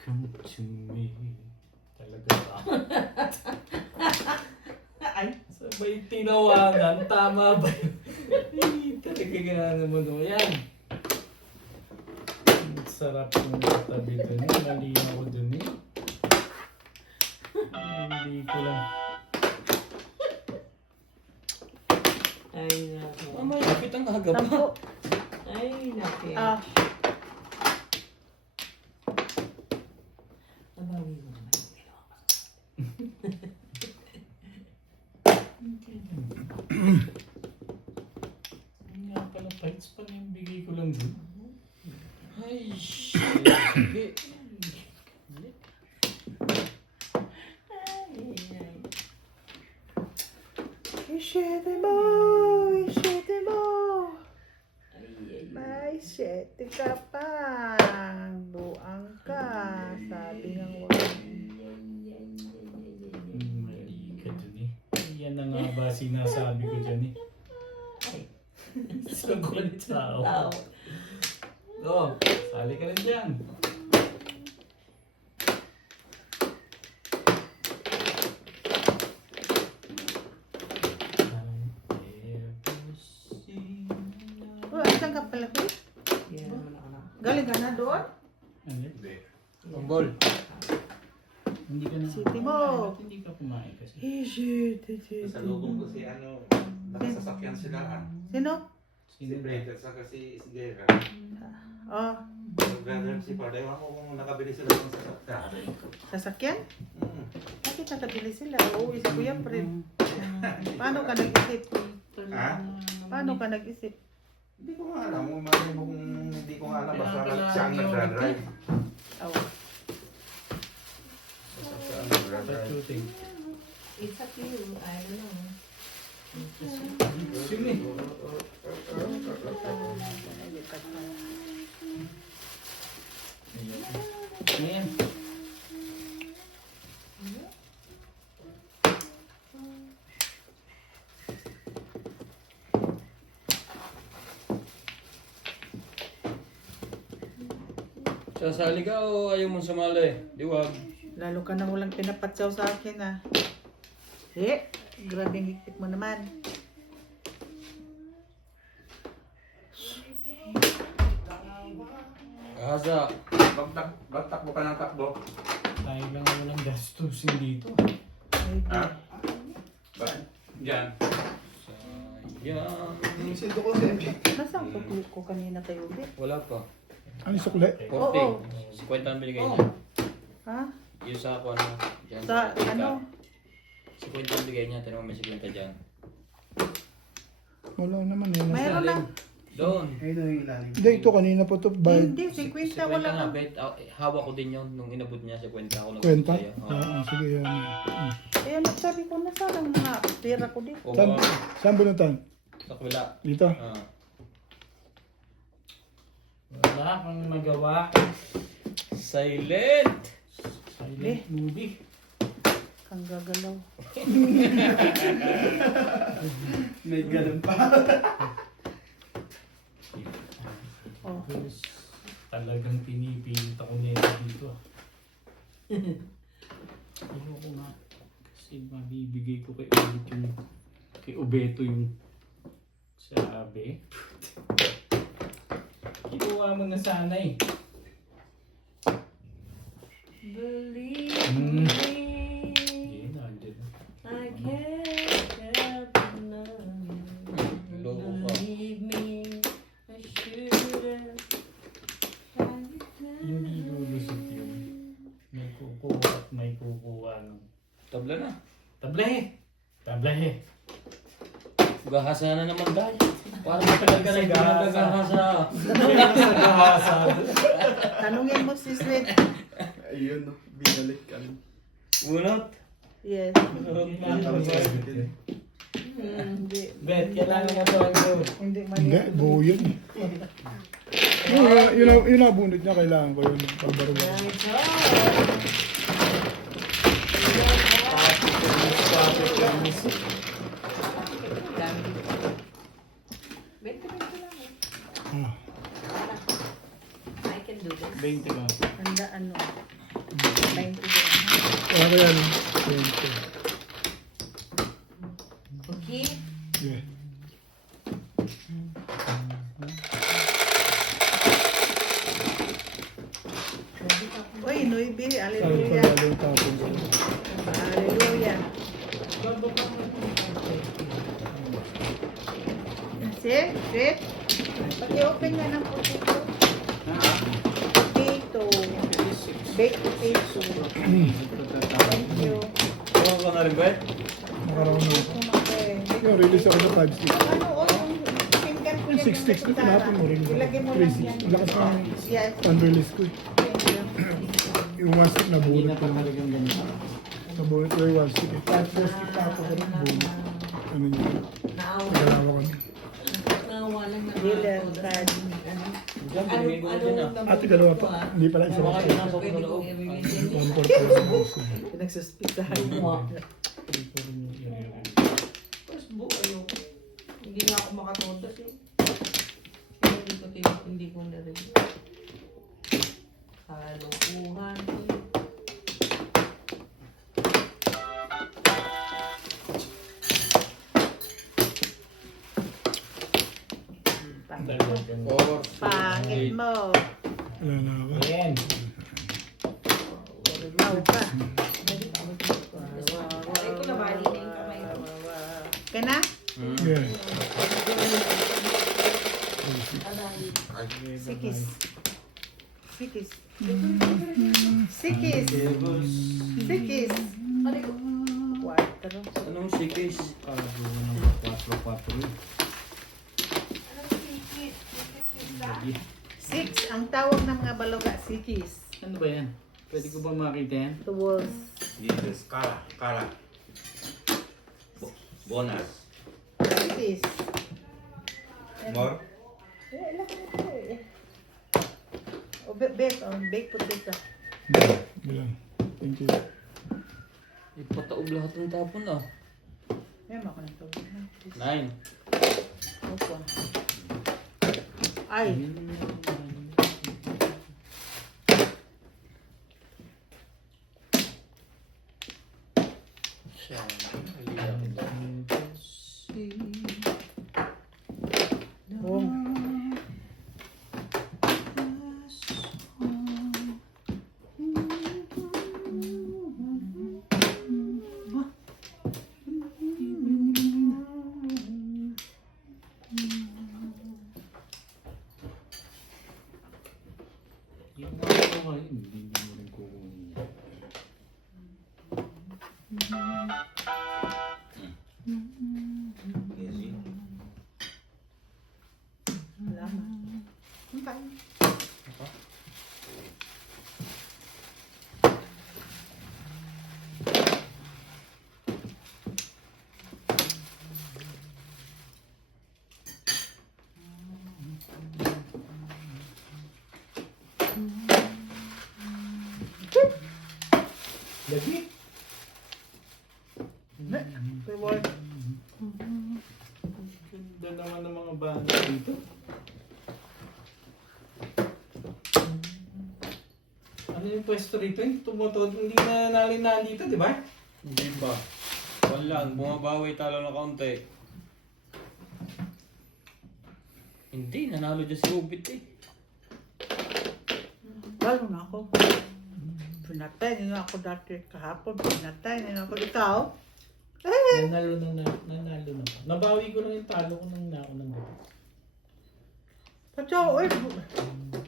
Come to me. Talaga ba? Ay, Sabay tinawagan. Tama ba yun? Ay, talaga nga naman o. Yan. sarap yung katabi dun eh. Mali ako dun eh. Hindi ko lang. Ay, nako. Mamaya, kapit ang kagaba. Sampo. Ay, nako. Ah, Nabawi mo naman. Ay nga pala, fights pa na yung bigay ko lang dun. Ay, shit. Sige. Ishete mo! Ishete mo! May sete ka pa. Buang ka. Sabi ng wala. Mali ka dun eh. Yan na nga ba sinasabi ko dyan eh. Sagot tao. Tao. Oh, sali ka rin dyan. Oh, asan ka pala, Chris? Yan naman ako na. Galing ka na doon? Ano? Tombol. Hindi ka na. City mo. Ba't hindi ka kumain kasi? Ishete. Sa lubong ko si ano, nakasasakyan sila ah. Sino? Si Sino ba? Brett at saka si Guerra. Oh, Yung brother si Parda, ewan ko kung nakabili sila ng sasakyan. sasakyan? Mm. Bakit nakabili sila? Oo, si Kuya Fred. Paano ka nag-isip? Ha? Paano ka nag-isip? Hindi ko nga alam. Umali mo kung hindi ko nga alam. Basta siya ang nag-drive. Oh. Basta siya ang nag-drive. Shooting. It's up to you. I don't know. Sino eh? Ayan. Sasali ka o ayaw mong sumali? Diwag. Lalo ka nang walang pinapatsaw sa akin, ah. Grabe ang higpit mo naman. Kahasa. Bagtakbo ka ng takbo. Tayo lang walang gastusin dito. Ay, Ha? Ba? Diyan. Sayang. nasaan ko ko kanina kayo, Vic? Wala pa. Ano yung sukli? 40. Oo. 50 ang binigay niya. Ha? Yung sa ako, ano? Dyan, Sa, 50. ano? 50 ang bigay niya. Tanong mo may 50 dyan. Wala naman eh. Mayroon na. Doon. Hindi, ito kanina po ito. Bayad. Hindi, 50 wala nga, na. bet. Hawak ko din yun. Nung inabot niya, 50 ako Kwenta? sa'yo. Oo. Sige yan. Kaya nagsabi ko na sana mga pera ko dito. O, Saan, baka saan bunutan? sa kabila. Dito? Ah. Wala kang magawa. Silent! Silent movie. Kang gagalaw. May ganun pa. Oh. Talagang pinipilit ako nito dito. Ayoko nga. Kasi mabibigay ko kay Ubeto yung kay Ubeto yung sabi. Kinuha mo na sana eh. Believe Hmm. me, Hindi, nandun. I can't help loving. Loko ka. Believe me, I should have. Hindi lulusot yun. May kukuha at may kukuha ng Tabla na. tablehe. Tablehe. Gahasa na naman tayo. Parang matagal ka na hindi nagagahasa. Nagahasa. Tanungin mo si Sweet. Ayun, binalik ka. Bunot. Yes. Hindi. Bet, kailangan mo to. Hindi Hindi, mali. buo yun. Yun ang bunot niya, kailangan ko yun. Pabarwa. Ah, I can do this. 20 ka. Handa ano. 90 din. kaya yan. 20. Okay? Yeah. Uy, Nuibi, Tayo hallelujah. pala yung tapon ko. Hallelujah. Bago pa mo. See? Sweet? Pag-i-open nga ng potato. Potato. Baked potato. Thank you. Kuha ka na rin ba? Nakaraon na ako. Yung release ako na 5 sticks. Ano, yung pinggan ko Yung yan 6 sticks na tinapon mo rin. Ilagay mo 3 lang sticks. yan. Lakas ng Yes. unrelease ko eh. Thank you. Yung 1 stick na Hindi bunot na ko. pa talagang ganito. Nabunot ko yung 1 stick eh. Kahit 4 stick na ako rin. Bunot. Ano yun? Nagalawa ko na. Dealer card. Diyan, binigay ko na dyan ah. Ate, dalawa pa. Hindi pala isa Baka pa. yun ang sa loob. 1/4 Pinagsaspitahan mo. Tapos buo ayoko. Hindi na ako makatodas eh. Hindi ko narinig. Kalokohan eh. Four. Pangit mo. Wala na ako. Ayan. Wow pa. Ay ko nabali na yung kamay ko. Ka na? Yeah. Sikis. Sikis. Sikis. Sikis. Cuatro. Anong sikis? Kago ng 4-4 eh. Six. Ang tawag ng mga baloga, sikis. Ano ba yan? Pwede ko ba makita yan? Tools. Yes, kala. Bonus. Sikis. More? Eh, ilan ko ito eh. O, baked potato. Bilang. Thank you. Ipataob lahat ng tapon ah. Yan ako nito. 9. Opo. Ay. Oh. Yung mga ko hindi mo rin kukunin. Easy. Salamat. Okay. Lagi? Reward. Ganda naman ng mga banda dito. Ano yung pwesto rito? Hindi tumutod, hindi na nalinaan dito, di ba? Hindi ba? Wala, bumabawi talo na kaunti. Hindi, nanalo dyan si Ubit eh. Lalo na ako. Pinatay nyo ako dati kahapon. Pinatay nyo ako. Ikaw? Nanalo na. Nabawi ko lang yung talo ko ng naunang gabi. Patyaw, oy.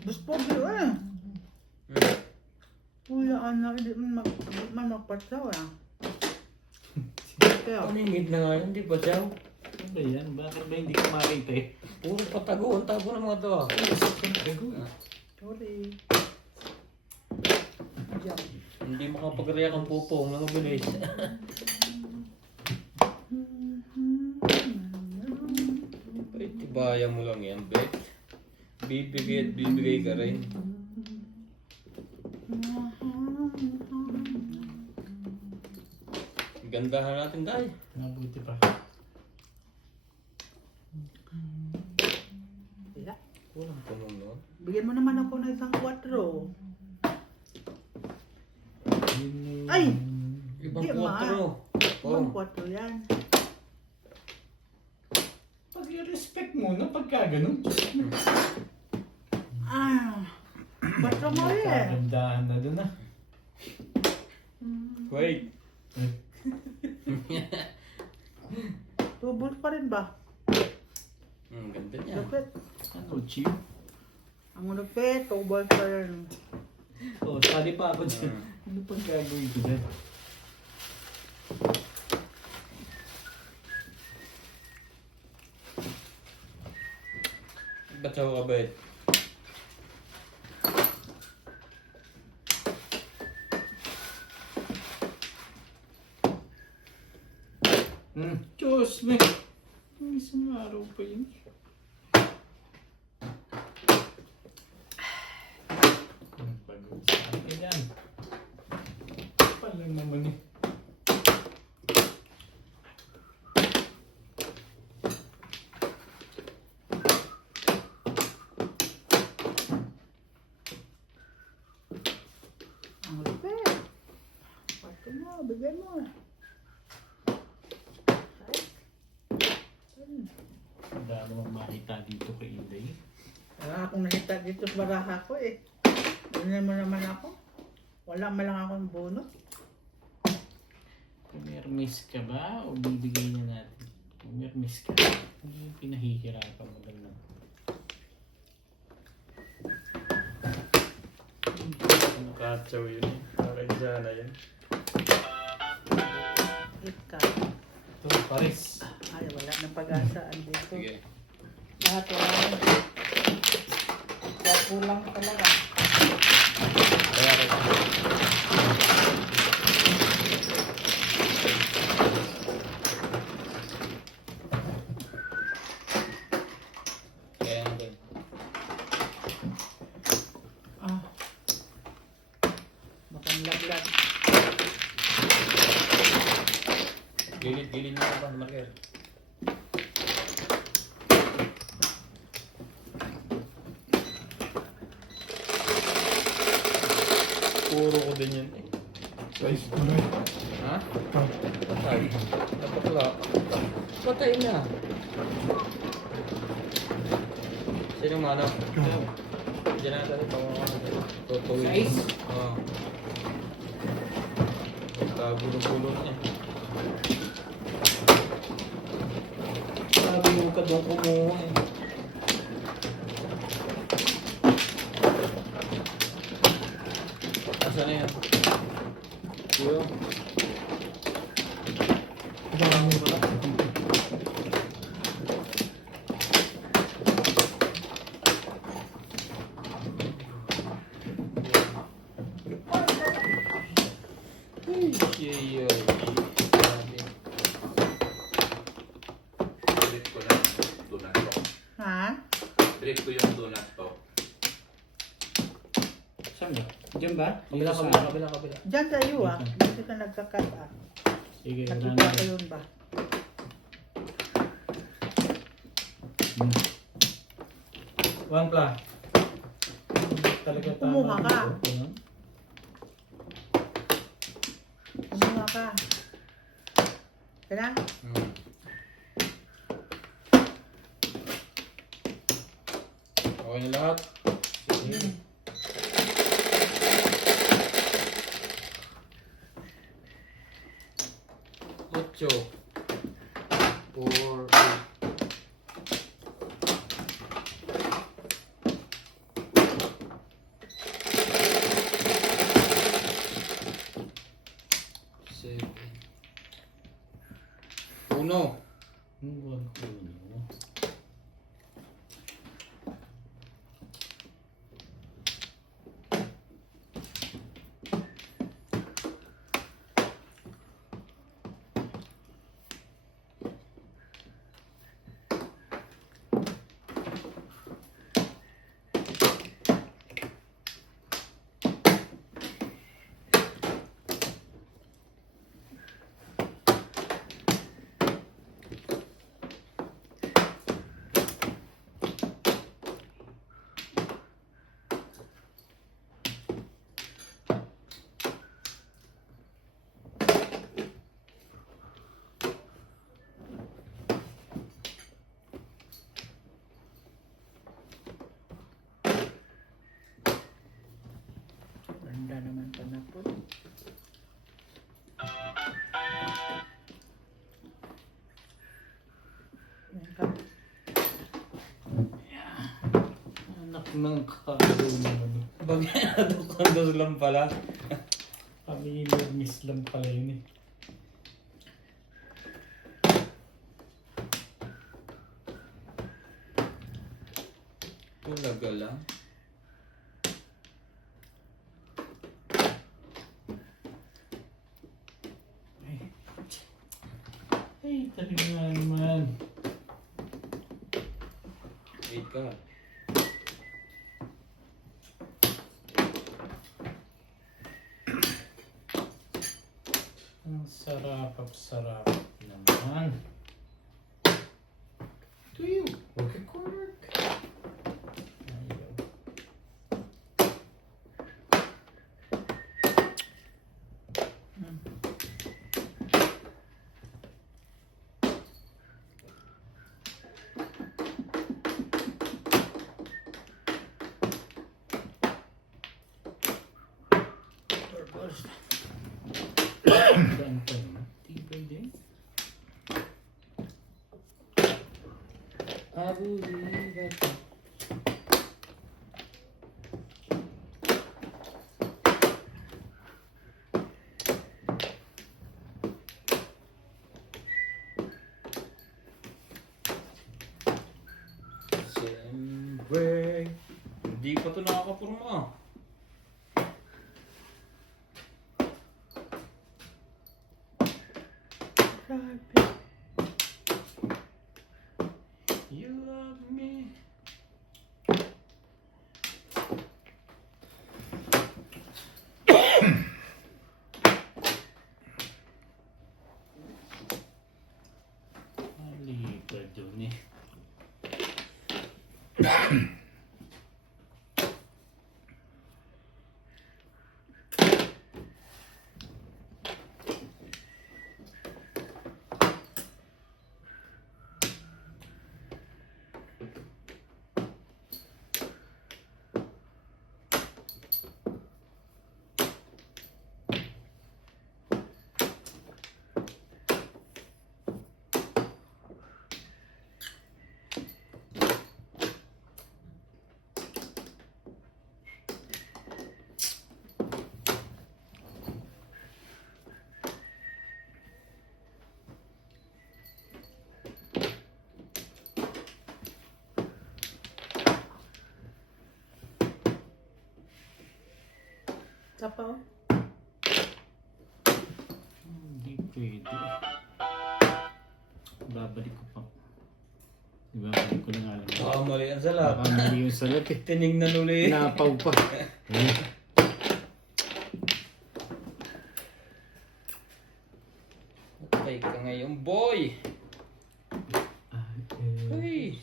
Buspogi, oy. Kuya, anak, hindi man magpatyaw, ah. Kaya, Paningid na nga yun, di ba siya? Ano ba yan? Bakit ba hindi ko makita eh? Puro patago, ang tago ng mga to ah. sorry. Diyan. Hindi makapag-react ang pupong ng mabilis. Ay, tibaya mo lang yan, Bet. Bibigay at bibigay ka rin. Gandahan natin tayo. Mabuti pa. Wala. Walang tanong no? Bigyan mo naman ako ng isang 4. Yun yung- Ay! Ibang Di, kwatro. Ibang Oh. 4 yan. Pag i-respect mo na pagka ganun. Ah. Bato mo eh. Kagandahan na dun ah. Wait. Tubol pa rin ba? Ganda niya. Lupit. Ano, cheap? Ang lupit, tubol pa rin. Oh, sali pa ako dyan. Ano pang gagawin ko dyan? Ba't siya kabait? Diyos me! Isang araw pa yun. Pag-usapan ka dyan. Palang naman eh. Ang lupit. Bato mo, bigay mo. Ang dami mong makita dito kay Inday. Wala akong nakita dito sa baraha ko eh. Ganyan mo naman ako. Wala man lang akong bono. Pumirmis ka ba o bibigay niya natin? Pumirmis ka. Hindi pinahihirapan mo lang lang. Nakatsaw yun eh. Parang sana yun. Ikaw. Ito, pares. Ay, wala nang pag-asaan dito. Sige. Lahat wala na. Kaya kulang talaga. Kaya ka. Kaya natin. Ah. Bakang laglag. Gilid-gilid niya pa, Marker. Puro ko din yun eh. Size, aray. Ha? Ah, Patay. Napakla. Patay na. Sino mana? Diyan natin ito. Tutuwin. Size? Oo. Gulo-gulo niya. Sabi mo ka doon kumuha eh. Asa na yan? Kuyo. dami. Ay. Grabe. Trip ko lang. Donut to. Ha? Trip ko yung donut to. Saan ba? Diyan ba? Kabila, Dito sa- kabila, kabila, kabila. Diyan sa iyo ah. Dito ka nagkakat ah. Sige, wala Nakita na. ko yun ba? Wangpla. Talaga tama. Kumuha ka. dito, ano? Kumuha ka. Kaya? Hmm. Okay na lahat? Sige. Ocho. 4. Uno. Huwag ko, no? Nang kakagaw naman. Bagay lang pala. Kami miss lang pala yun eh. Talaga lang. Ay, talaga nga naman. Wait ka. Ang sarap naman. Do you work? Ayaw. Saan pa yun? Tibay din. Abu Dhabi. Siyempre. Hindi pa ito nakakapurma. You love me. Halika dun eh. Sapaw. Hindi pwede. Babalik ko pa. Babalik ko na nga lang. Baka mali ang salap. Baka mali yung salat eh. Tinignan uli. Napaw pa. Eh. Okay ka ngayon, boy. Hey.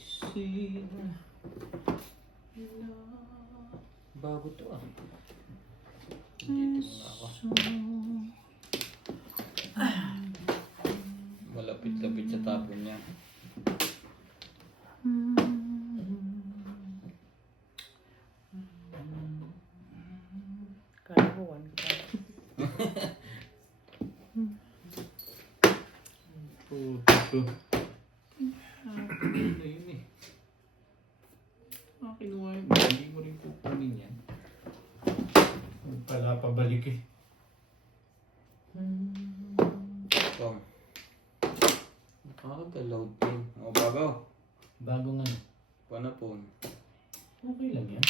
Bago to ah. Dito muna ako. Malapit-lapit sa tapon niya. Kala ko one ka. Puto ko. Ano yun eh. Kinuha yun. Hindi mo rin kukunin yan. Pala pabalik eh. Tom. Nakakagalaw din. O babaw. Bagong ano. Panapon. Okay lang yan.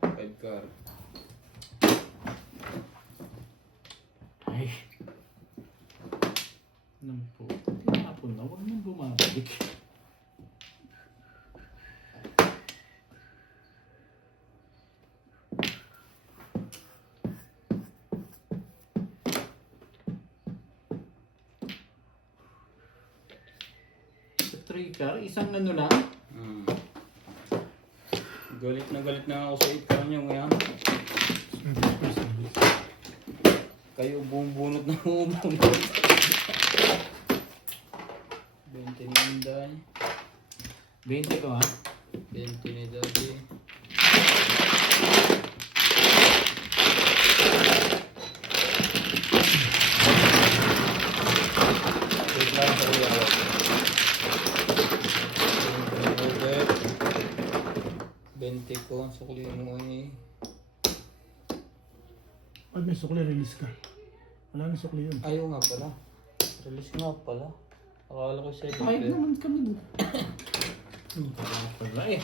Five car. Ay. Nang po. Tinapon na. Huwag nang bumabalik. Sa 3 car, isang ano lang. Galit na ako sa 8 car niyo ngayon. Kayo bumubunot na bumubunot. 20 ni Inday. 20 ko ha. 20 ni Daddy. ko ang sukli mo eh. Pag may sukli, release ka. Wala nang sukli yun. Ayaw nga pala. Release nga pala. Akala ko siya Kahit naman kami doon. Wala eh.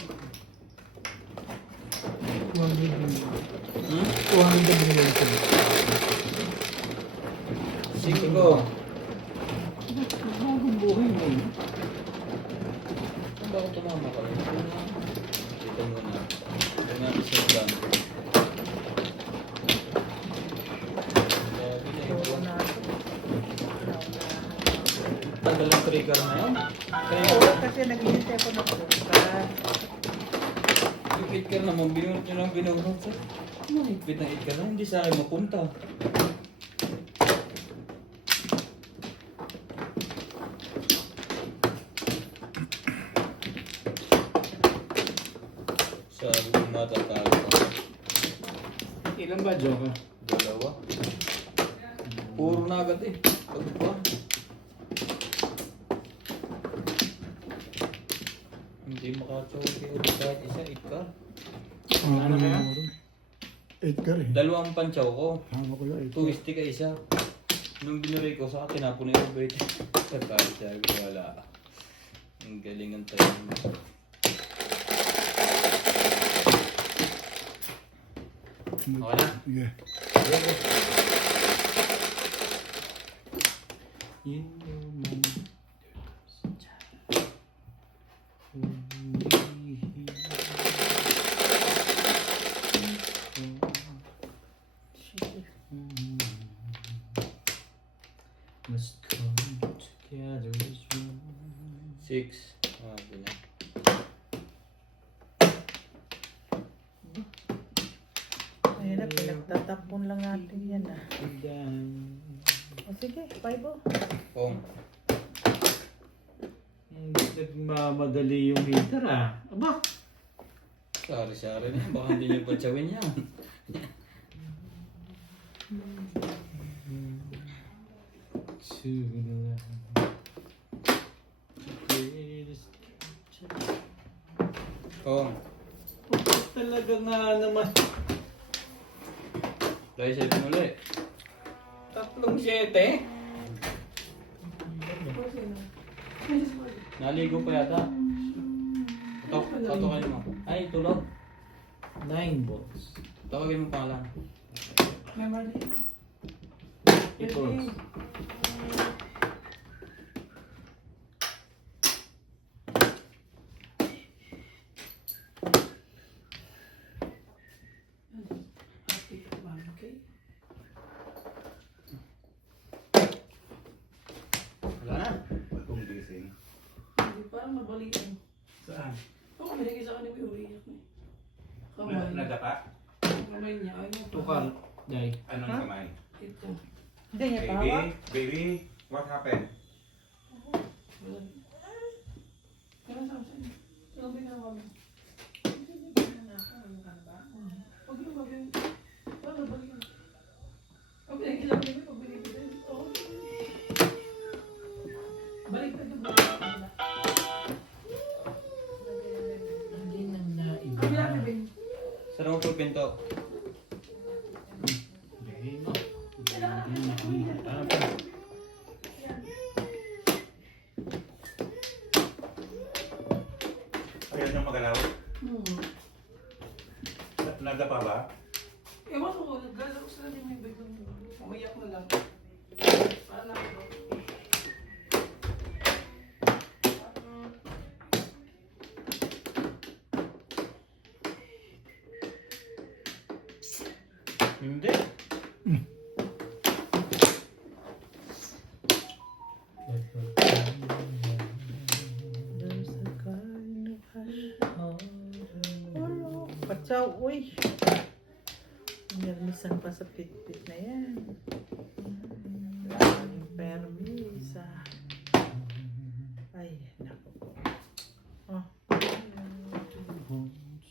200 million. Hmm? 200 million sila. Sige ko. Bagong buhay mo. Ano ba ako tumama ka rin? Dito muna. Ito nga isa lang. Sabi na ito. Tagal ang trigger na yun. Kaya, Oo, kasi naghihintay ako ng bukas. yung hit ka naman, binunot nyo lang binunot. Mahigpit na hit ka na, hindi sa akin mapunta. Sabi ko matatalo ka. Ilan ba, Joker? Dalawa. Puro na agad eh. Pag pa. Hindi makachowin ulit kahit isa, ika. Ano kaya? 8 ka rin. Dalawang panchaw ko. Hama ko yung 8. Twisty ka isa. Nung binuray ko sa akin, tinapon na yung bait. Sa kahit sabi ko wala. Ang galing ng tayo mo. Okay na? Yeah. Must come together as one. 6. Ah, ganyan. Mahirap, pinagtatapon lang natin yan ah. O sige, 5 oh. Kung. Nagmamadali yung heater ah. Aba! Sari-sari na. Baka hindi nyo patsawin yan. Kung. Talaga nga naman. Dahil 7 ulit. 3-7. Naligo pa yata. Patukan mo. Ay, tulog. 9 balls. Tawagin mo pangalan. Ito. Wala na. Bagong gising. Hindi, parang nabalikan. Saan? Oo, binigay sa akin ni Uriyak na eh. Kamay. Nadapa? Kamay niya. Ay, mo. Tukar. Jai. Anong Ha? kamay? Ito. Hindi niya Baby, tawa. baby, what happened? Wala. Kaya sa akin. Sabi na kami. Huwag yung bagay. Parang nabalikan. Ang binigay lang niya, pag binigay ko. Oo. Balik na yung bagay. Hindi nang naiba. Ang binigay ko. Saan mo po yung pinto? Ayaw niyong magalaw? Hmm. Nadapa ba? Ewan ko, naglalaro sila din may biglang umiyak na lang. Parang ako. Hindi. There's a kind of hush. Ano? Patsaw, uy. Nirmisan pa sa pit-pit na yan. Maraming permisa. Ay, naku po. Oh.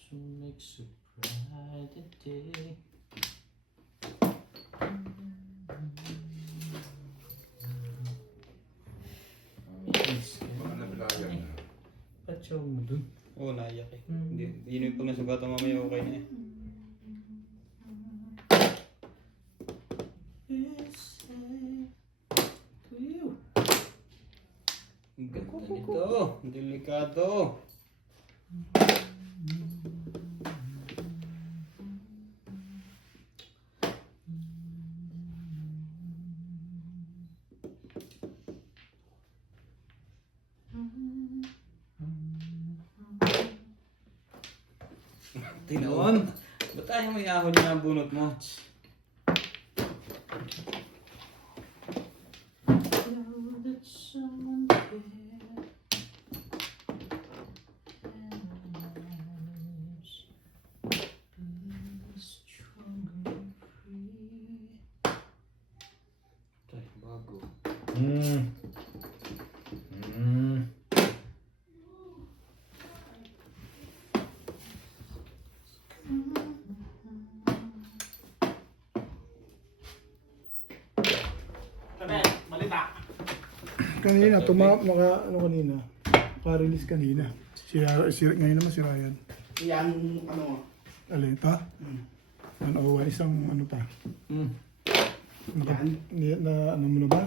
To make so bright a day. Mga nabilayan na. Patsaw mo dun. Oo, naiyak eh. Hindi, yun yung pag nasugatan mamaya okay na eh. Ang ganda nito. Ang delikado. Tinoon. Ba't ayaw may ahon niya ang bunot mo? Tay, bago. Kanina, ano kanina? Naka-release kanina. Ngayon naman si Ryan. Yan, ano, Alin, ito? 101, isang ano pa. Ano mo na ba?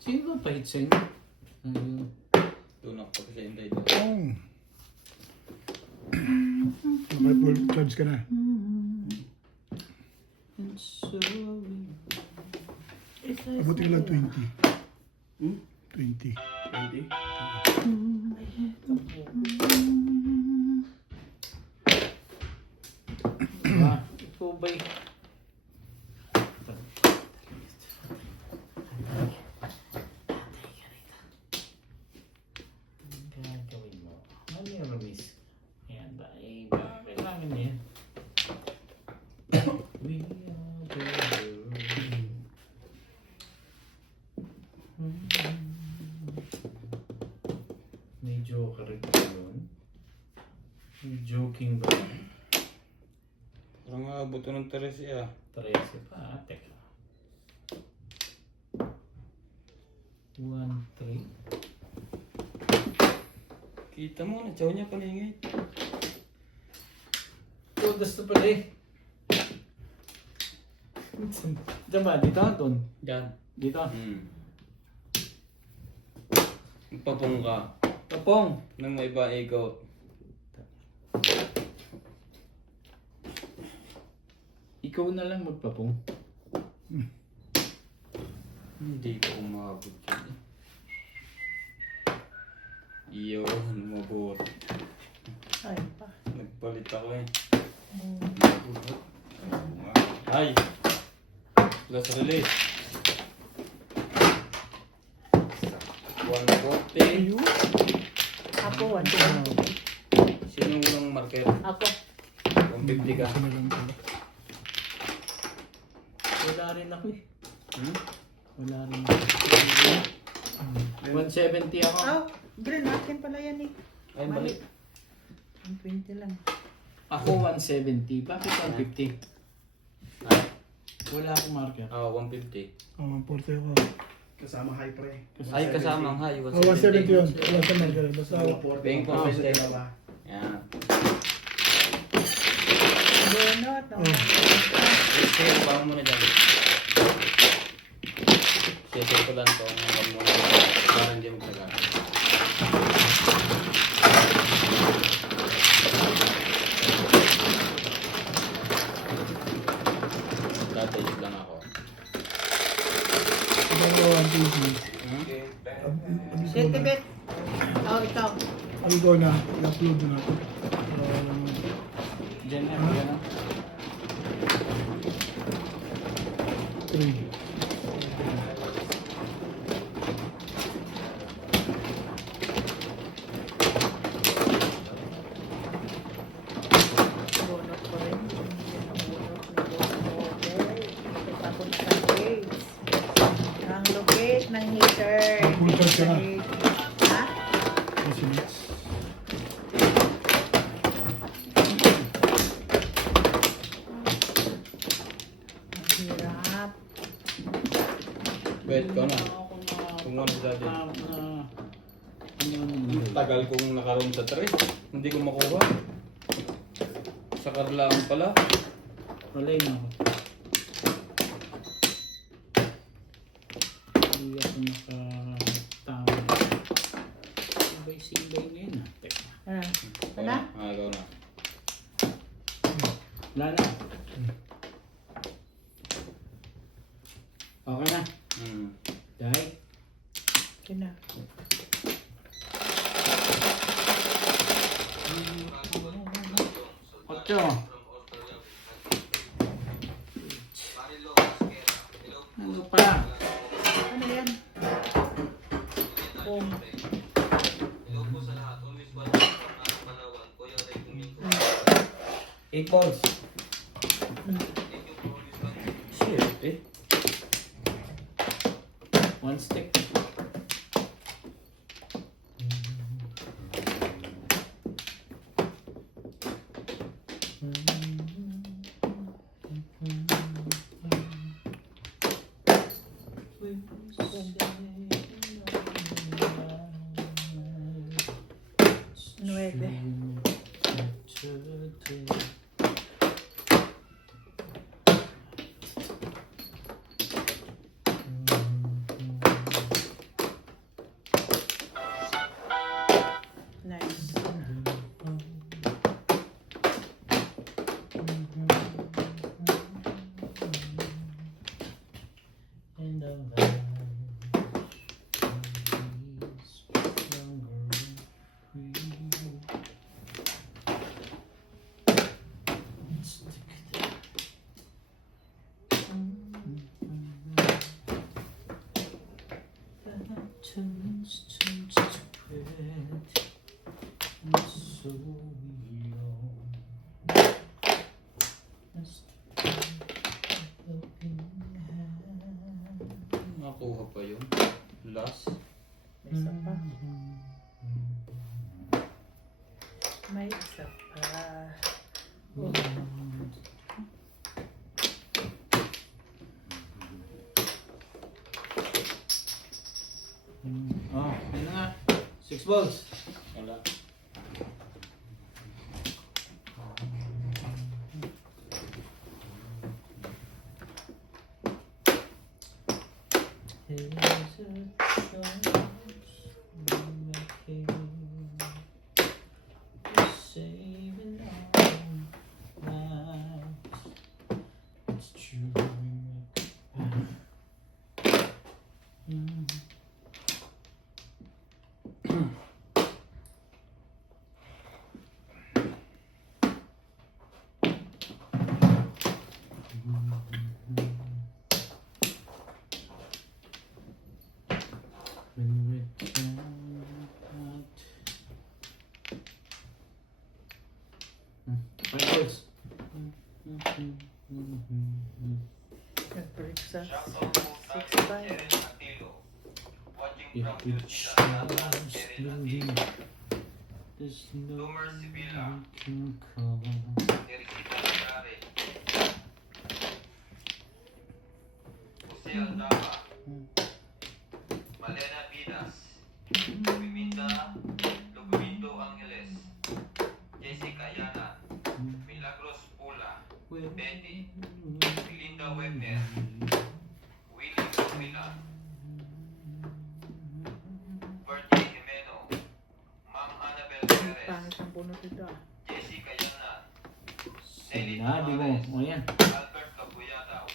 Sino ba pahit sa inyo? Tunak pa kasi hintay doon. Oh. Naka-full charge ka na. Abot yung lang 20. 20. 20? Ikaw ba'y... Gagawin mo. Ano yung release? Ayan ba? Eh, baka kailangan niya. We are the May joker ito yun. May joking ba? Parang nga buto ng 13 ah. 13 pa. Teka. 1, 3. Kita mo, natsaw niya paningit. Oh, gusto pala eh. Diyan ba? Dito? Doon? Yan. Dito? Papong ka. Tapong! Nang may iba ikot. Ikaw na lang magpapong. Hindi ko umabot yun. Iyo, ano mabot. Ay, pa. Nagpalit ako eh. Ay! Last release. 140. Ako, 1. Sino unang marker? Ako. 150 ka. Wala rin ako eh. Wala rin ako. 170 ako. Oh, green, akin pala yan eh. Ay, balik. 120 lang. Ako 170. Bakit 150? Ay, Wala akong marker. 150. 140 ako. kasama high pre. Ay, kasama ang high. 170 yun. Wala sa marker. Basta Bang po, Sa bang. dalawa. Yan. Bunot. Sige, paano mo na dyan? Sige ko lang ito. Hanggang mo na. Para hindi mo tagal. Tatayos lang ako. ito 120. Sentibet. Oh, ikaw. Abi ko na. I-upload na ako. Diyan na. Diyan na. 3. Bunot ko rin. Tapos sa case. Ang locate ng heater. Full charge ka na. Ha? Hirap. Wait ko na. Kung ano sa atin. Ang tagal kong nakaroon sa 3. Hindi ko makuha. Sa Karlaan pala. Wala yun ako. Hindi ako nakatawa. Sibay-sibay na yun. Teka. Ano? Ikaw Wala? Ikaw na. Wala na. Okay na. Dahil. Okay na. Ocho. Ano pa? Ano yan? Oh. Hello po sa lahat. Always watching from Palawan. Kuya Ray Kumingo. 8 balls. Thank you for always watching. Shit, eh. 1 stick. Nueve. Nice. Nakuha pa yun. Last. May isa pa. May isa pa. Oh. Oh, yun na nga. 6 balls. Wala. Nag-break sa Shoutout po sa 6-5. Jerry Atilo. Watching If from it Houston, Atlanta, shines Jerry believe Atilo. there's no Lumer Sibila. one can call. Teresita Nagare. Jose Aldama. Malena Vidas. Lugumindo Angeles. Jessica Yana. Milagros Pula. Betty. Linda Webner. Willie Camila. Bertie Jimeno. Ma'am Annabel Perez. Pangit ang bunot ito ah. Jessica Yana. Nelly Sinabi mo. Torres. O yan. Albert Cabuyatao.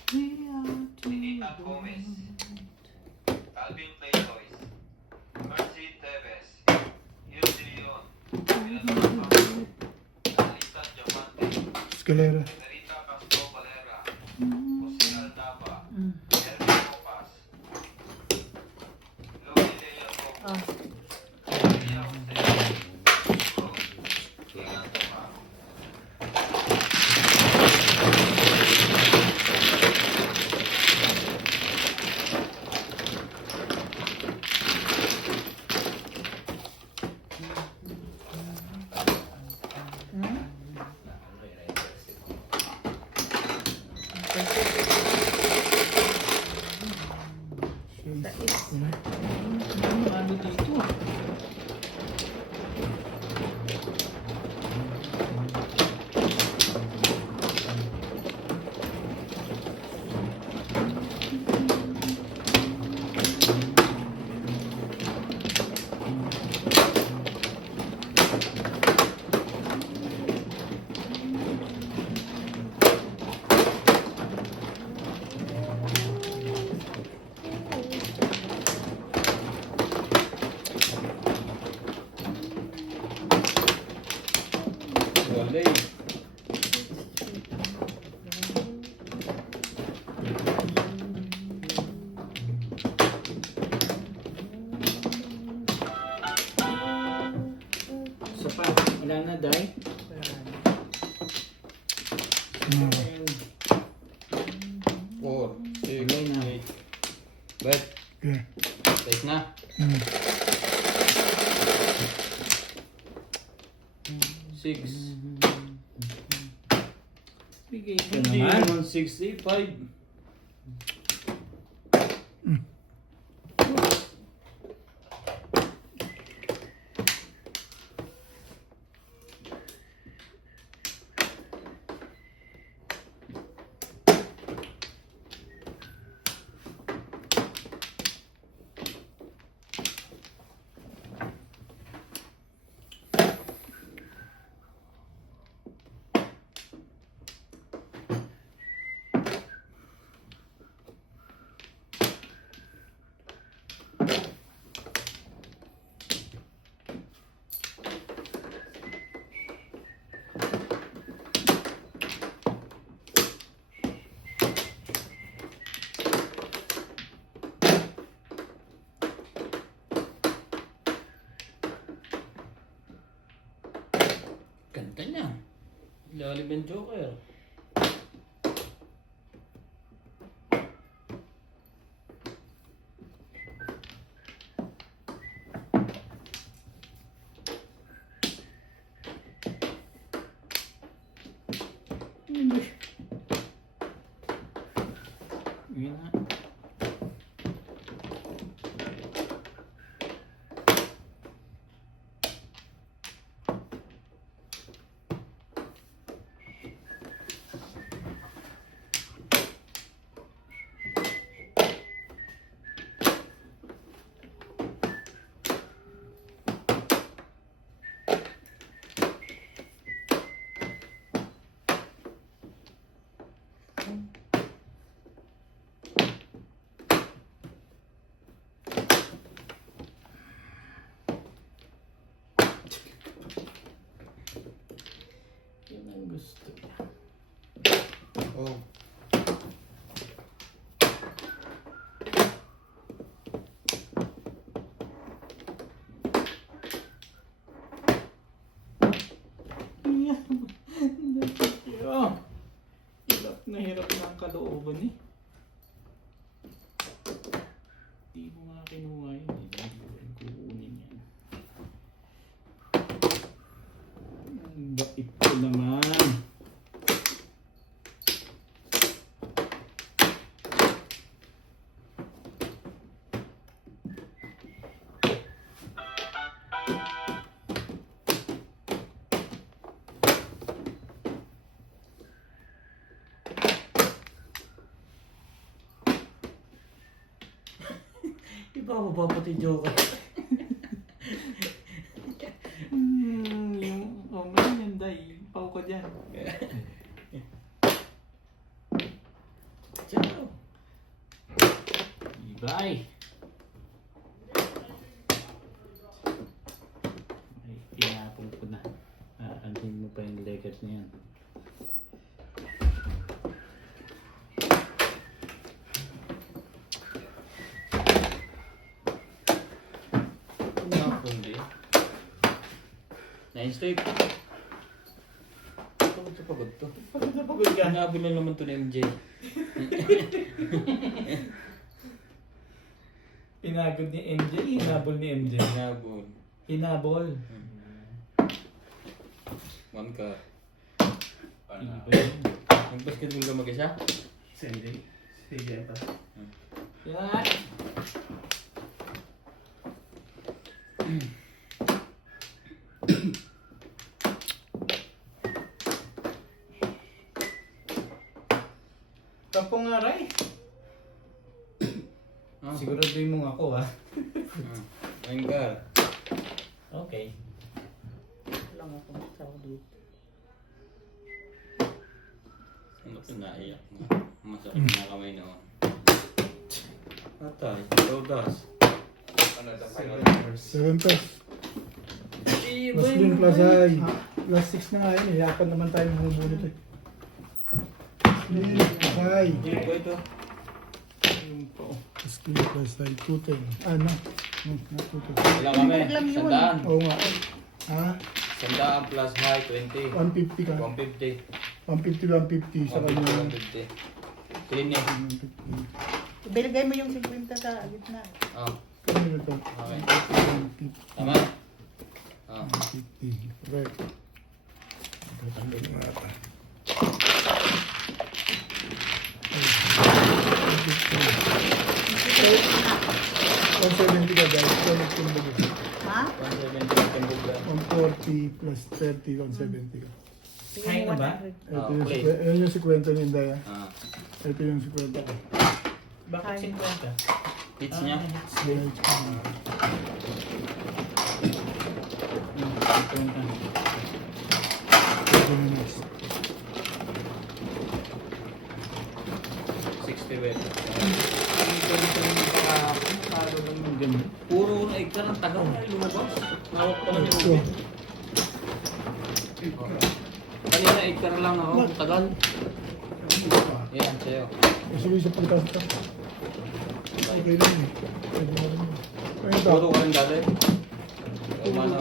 Ninita Gomez. Alvin Playtoys. Mercy Teves. Hilde Leon. Alisa Diamante. Escalera. Margarita Castro Valera. Jose Aldaba. Erwin Copas. Louie Lea Coco. Ah. Maria Jose. Ingat pa. Hmm? Ano dito? Wala na, Day. Ah, 4, 6, Wala na. 8. Bet. okay. Taste na. Hmm. 6. Bigay ka Hindi naman. naman 65. Ganda niya. Lalim yung Joker. Yun na. Yun ang gusto niya. Oh. Hirap na hirap na ang kalooban eh. Hindi mo nga kinuha yun eh. Hindi ko rin kukunin yan. Ang bait ko naman. Iba ako ba pati Joker? Yung ngayon yung day, pau ko dyan. Ciao! Bye! Ay, tinapon ko na. Aanhin mo pa yung Lakers na yan. Hindi. 9 straight. Pagod sa pagod to. Pagod na pagod ka. Hinabol na naman to ni MJ. Pinagod ni MJ, hinabol ni MJ. Hinabol. Hinabol. One ka. Iba yun. Nag-basketball ka mag-isa? Sige. Sige pa. Yan. Kapong aray. Ah. Siguraduhin mo ako ha. One ka. Okay. Lang ako tao dito. Ano ka naiyak mo? Masakit na kamay noon. Atay, Lodas. Ano the final? 7 plus. Plus din plus ay. Plus 6 na nga yun eh. Yakan naman tayo bumubunot eh. Plus ay. Hindi ko ito. Yung po. Plus 2 plus ay 210. Ah, no. No, not 210. Wala kami. Sandaan. Oo nga. Ha? Sandaan plus high, 20. 150 ka. 150. 150 sa kanya. 150. Clean eh. 150. Biligay mo yung 50 sa gitna. Ah, Ano ito? okay. 150. Tama? Ah. 150. Correct. Tatanggalin mo natin. 170 ka guys. 170 ka. Ha? 170 kambog lang. 140 plus 30, 170 ka. Sige Kaya mo na ba? 100. Ito Ah, yung, okay. yun yung 50 ni Inday. Ah. Ito yung 50 ko. Bakit 50? Hits niya. Ito yung next. 60 wet. Puro na ikar ang tagal na lumabas. Nawak pa lang yung Ito. ubit. Kanina ikar lang ako, ang tagal. Yan, sa'yo. Gusto mo isa pagkas ito? Okay lang eh. Pwede mo rin. Ayun ito. Puro ka rin dali. Tama na.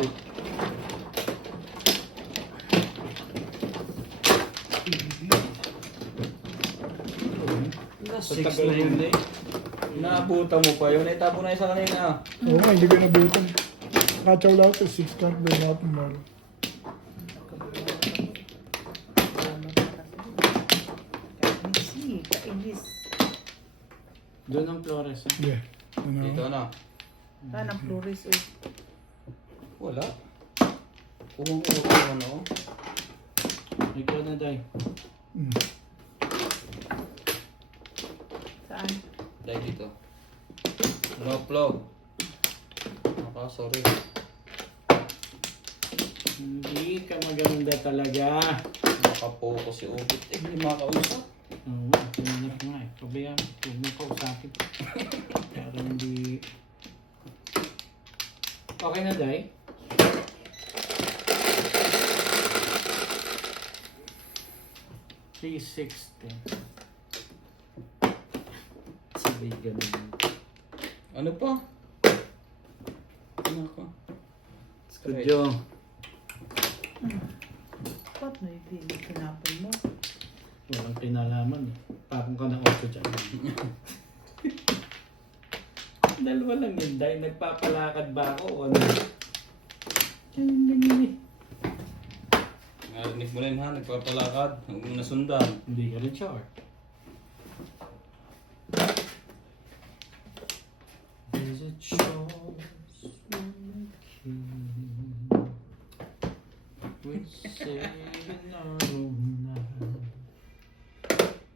Last Sa 6 tagal na yun yun eh. Naabutan mo pa yun. Itapo na isa kanina. Oo nga, hindi ko nabutan. Nakachaw lang ito. 6 card by not tomorrow. Kainis. Doon ang Flores. Eh. Yeah. Ano? Dito na. Saan ang flores eh? Wala. Puro ano. Ikaw na day. Hmm. Saan? Dahil dito. No plug. Sorry. Hindi ka maganda talaga. Nakapokus si Ubit. Eh, hindi makausap. Oo, pinanap ko nga eh. Pabayaan, huwag mo kausapin. Kaya hindi... Okay na, Day? $360. Sabay ganun. Ano pa? Ano ka? Studio. Ba't na hindi tinapon mo? Walang kinalaman eh. Tapong ka ng auto dyan. Dalawa lang yun, Day. Nagpapalakad ba ako o ano? Ayun lang yun eh. Narinig mo rin ha, nagpapalakad. Huwag mo nasundan. Hindi ka rin sure. There's a choice we're making. We're saving our own life.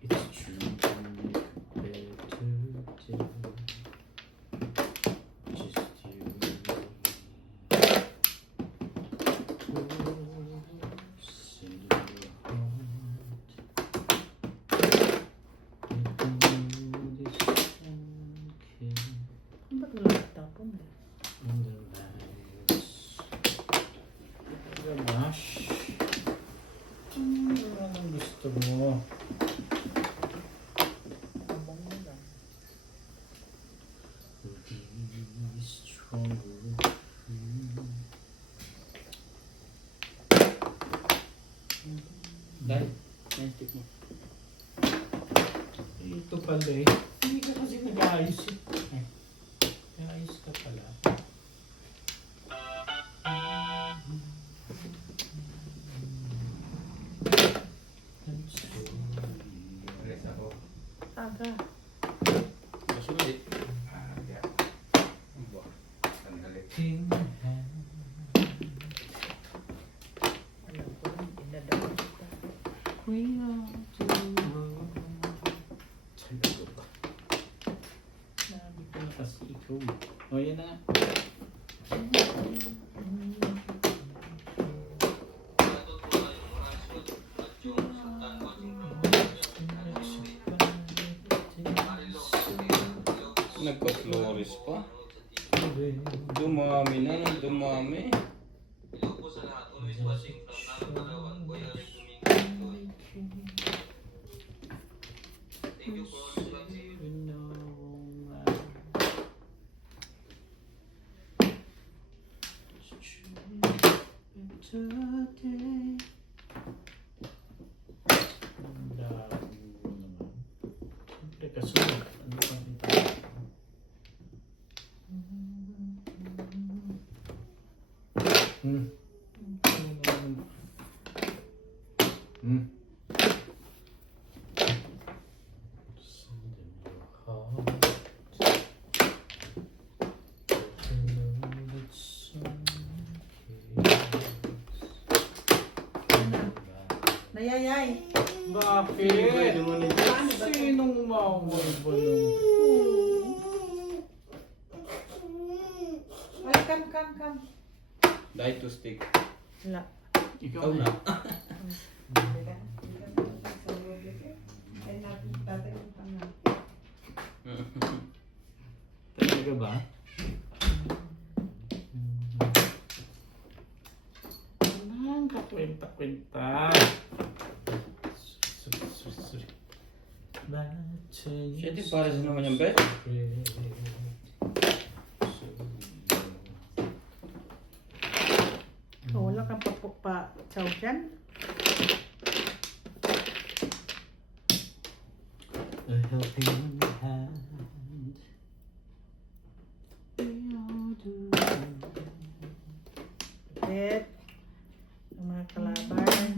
It's true to make a better day. Just you and me. Sing your heart. Ba't wala tapon eh? Gosh. Ano ang gusto mo? Tabang mo lang. Be stronger. Dahil, naintik mo. Ito pala eh. Hindi ka kasi nag-aayos eh. Nag-aayos ka pala. I'm sorry. Rest ako. Aga. Masulit. Sandali. In hand. Alam ko rin, inadaman kita. We are two. Talaga ba? Sabi ko na kasi ikaw. O yan na nga. Natutuwa yung Rashford at yung Sultan watching from Marilo. Nagpa-flores pa. Dumami na, dumami. Hello po sa lahat. Always watching from Narapalawan. Kuya Rick Domingo. Thank you for always watching. today. Ang dami mo naman. Siyempre kasunod. Ano pa rin tayo? Hmm. Ano naman? Hmm. Send in your heart. To know it's Nayayay. Bakit? Sinong umaway ba nung? Ay, come. Die to stick. Wala. Ikaw na. Ay, tatay yung tanga. Talaga ba? Ang kakwenta-kwenta. Sorry. Shit, para sa naman yung bet. Oh, wala kang pa-chow dyan. A helping hand. We all do. Bet. Yung mga kalaban.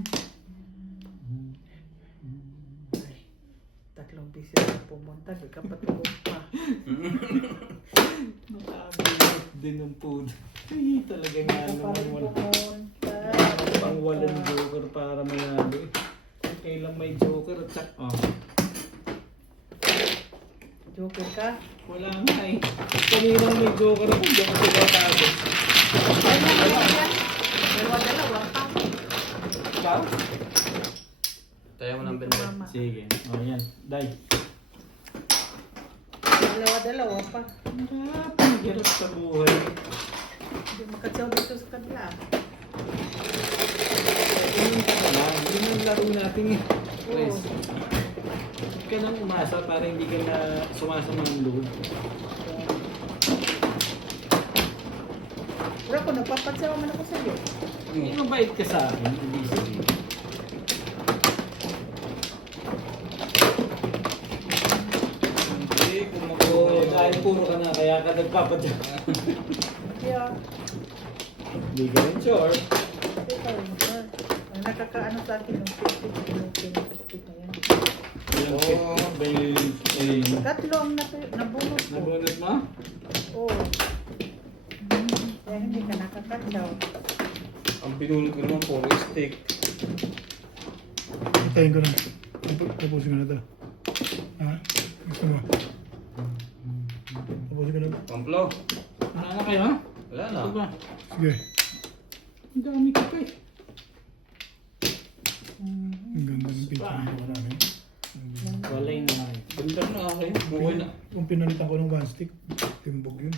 Tatlong bisis na pumunta. Di ka patulog pa. Nakabilat din ang food. Ay, talaga nga Di ka pa rin naman wala. pumunta. Pang walang joker para manalo eh. Kailan may joker at sak. Oh, Joker ka. wala nga eh. Kaninang may joker ako, hindi ako sigurado. Dalawa-dalawa pa. Ikaw? Tayo mo ng bet. Mama. Sige. Oh, yan. Dai. Dalawa-dalawa pa. Ang hirap sa buhay. Hindi makachow dito sa kanila. Yun ka lang. Yun ang laro natin eh. Chris. Oo. Huwag ka nang umasa para hindi ka na sumasama ng loob. Pero ako, nagpapatsawa man ako sa iyo. Hindi mabait ka sa akin. Hindi sige. Hindi, kung Oo, dahil puro ka na, kaya ka nagpapadya. Kaya, Hindi ka rin sure. ikaw, ang nakakaano sa akin, yung 50 na yan. Yung Oo. Tatlo ang nabunot ko. nabunod mo? Oo. Kaya hindi ka nakakatsaw. ang binulog ko naman puro stick. Hintayin ko na. Tapusin ko na ito. Ha? Gusto mo? Tapusin ko na ito. Pamplo. Wala na kayo? Wala na. Ano ba? Sige. Ang dami ka pa eh. Ang ganda ng picture nito marami. Walay na nga eh. Ganda na akin. Buhay na. Kung pinalitan ko ng one stick, timbog yun.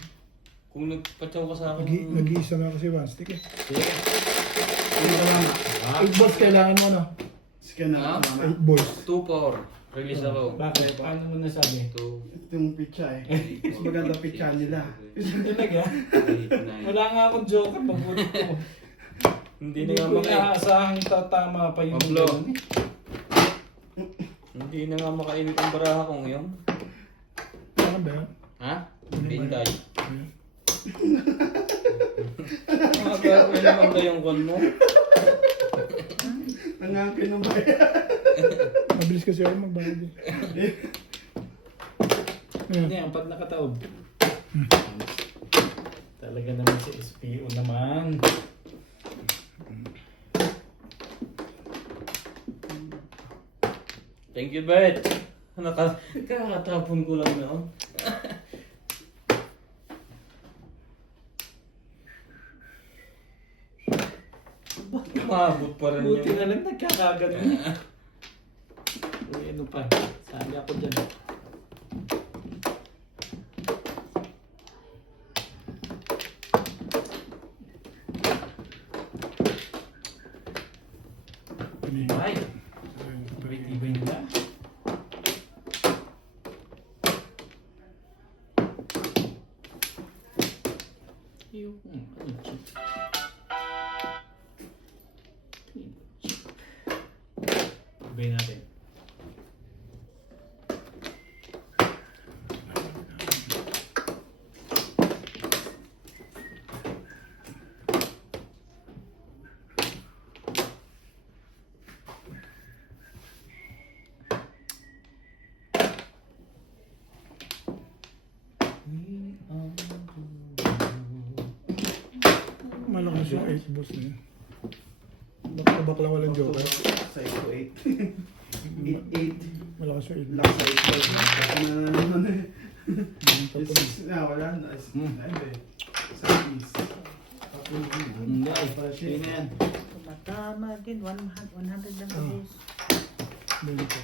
Kung nagpatsaw ka sa akin. Nag-iisa nga kasi one stick eh. Sige. Eight balls kailangan mo na. Ha? 8 balls. 2-4. Release ako. Bakit? Paano mo nasabi? 2, Ito yung pitcha eh. Mas maganda pitcha nila. Talaga? 8, 9. Wala nga akong joker. Mabuti ko. Hindi na Hindi nga ko makain. inaasahang tatama pa yung Pablo. ganun eh. Hindi na nga makainit ang baraha ko ngayon. Saan ba yan? Ha? Binday. Ayan. Mga gagawin naman ba yung call mo? Nangangkin ng bayan. Mabilis kasi ako magbayad eh. Hindi, ang pag nakataob. Talaga naman si SPO naman. Thank you, Bet. Kakatapon ko lang na. Umabot pa rin Buti yun. na lang nagkakagano eh. Uy, ano pa? Sali ako dyan. Ay, ibay nila. Yung, ano, malakas yung 8 boss na yun. Back-to-back lang walang joker. Size ko 8. 8. Malakas yung 8 Last size ko. Ako na naman eh. boss. Yung 6 na, wala na. 9 eh. Sa piece. Hindi, yun na yan. Tumatama din, 100 lang Ah. guys. Ganito.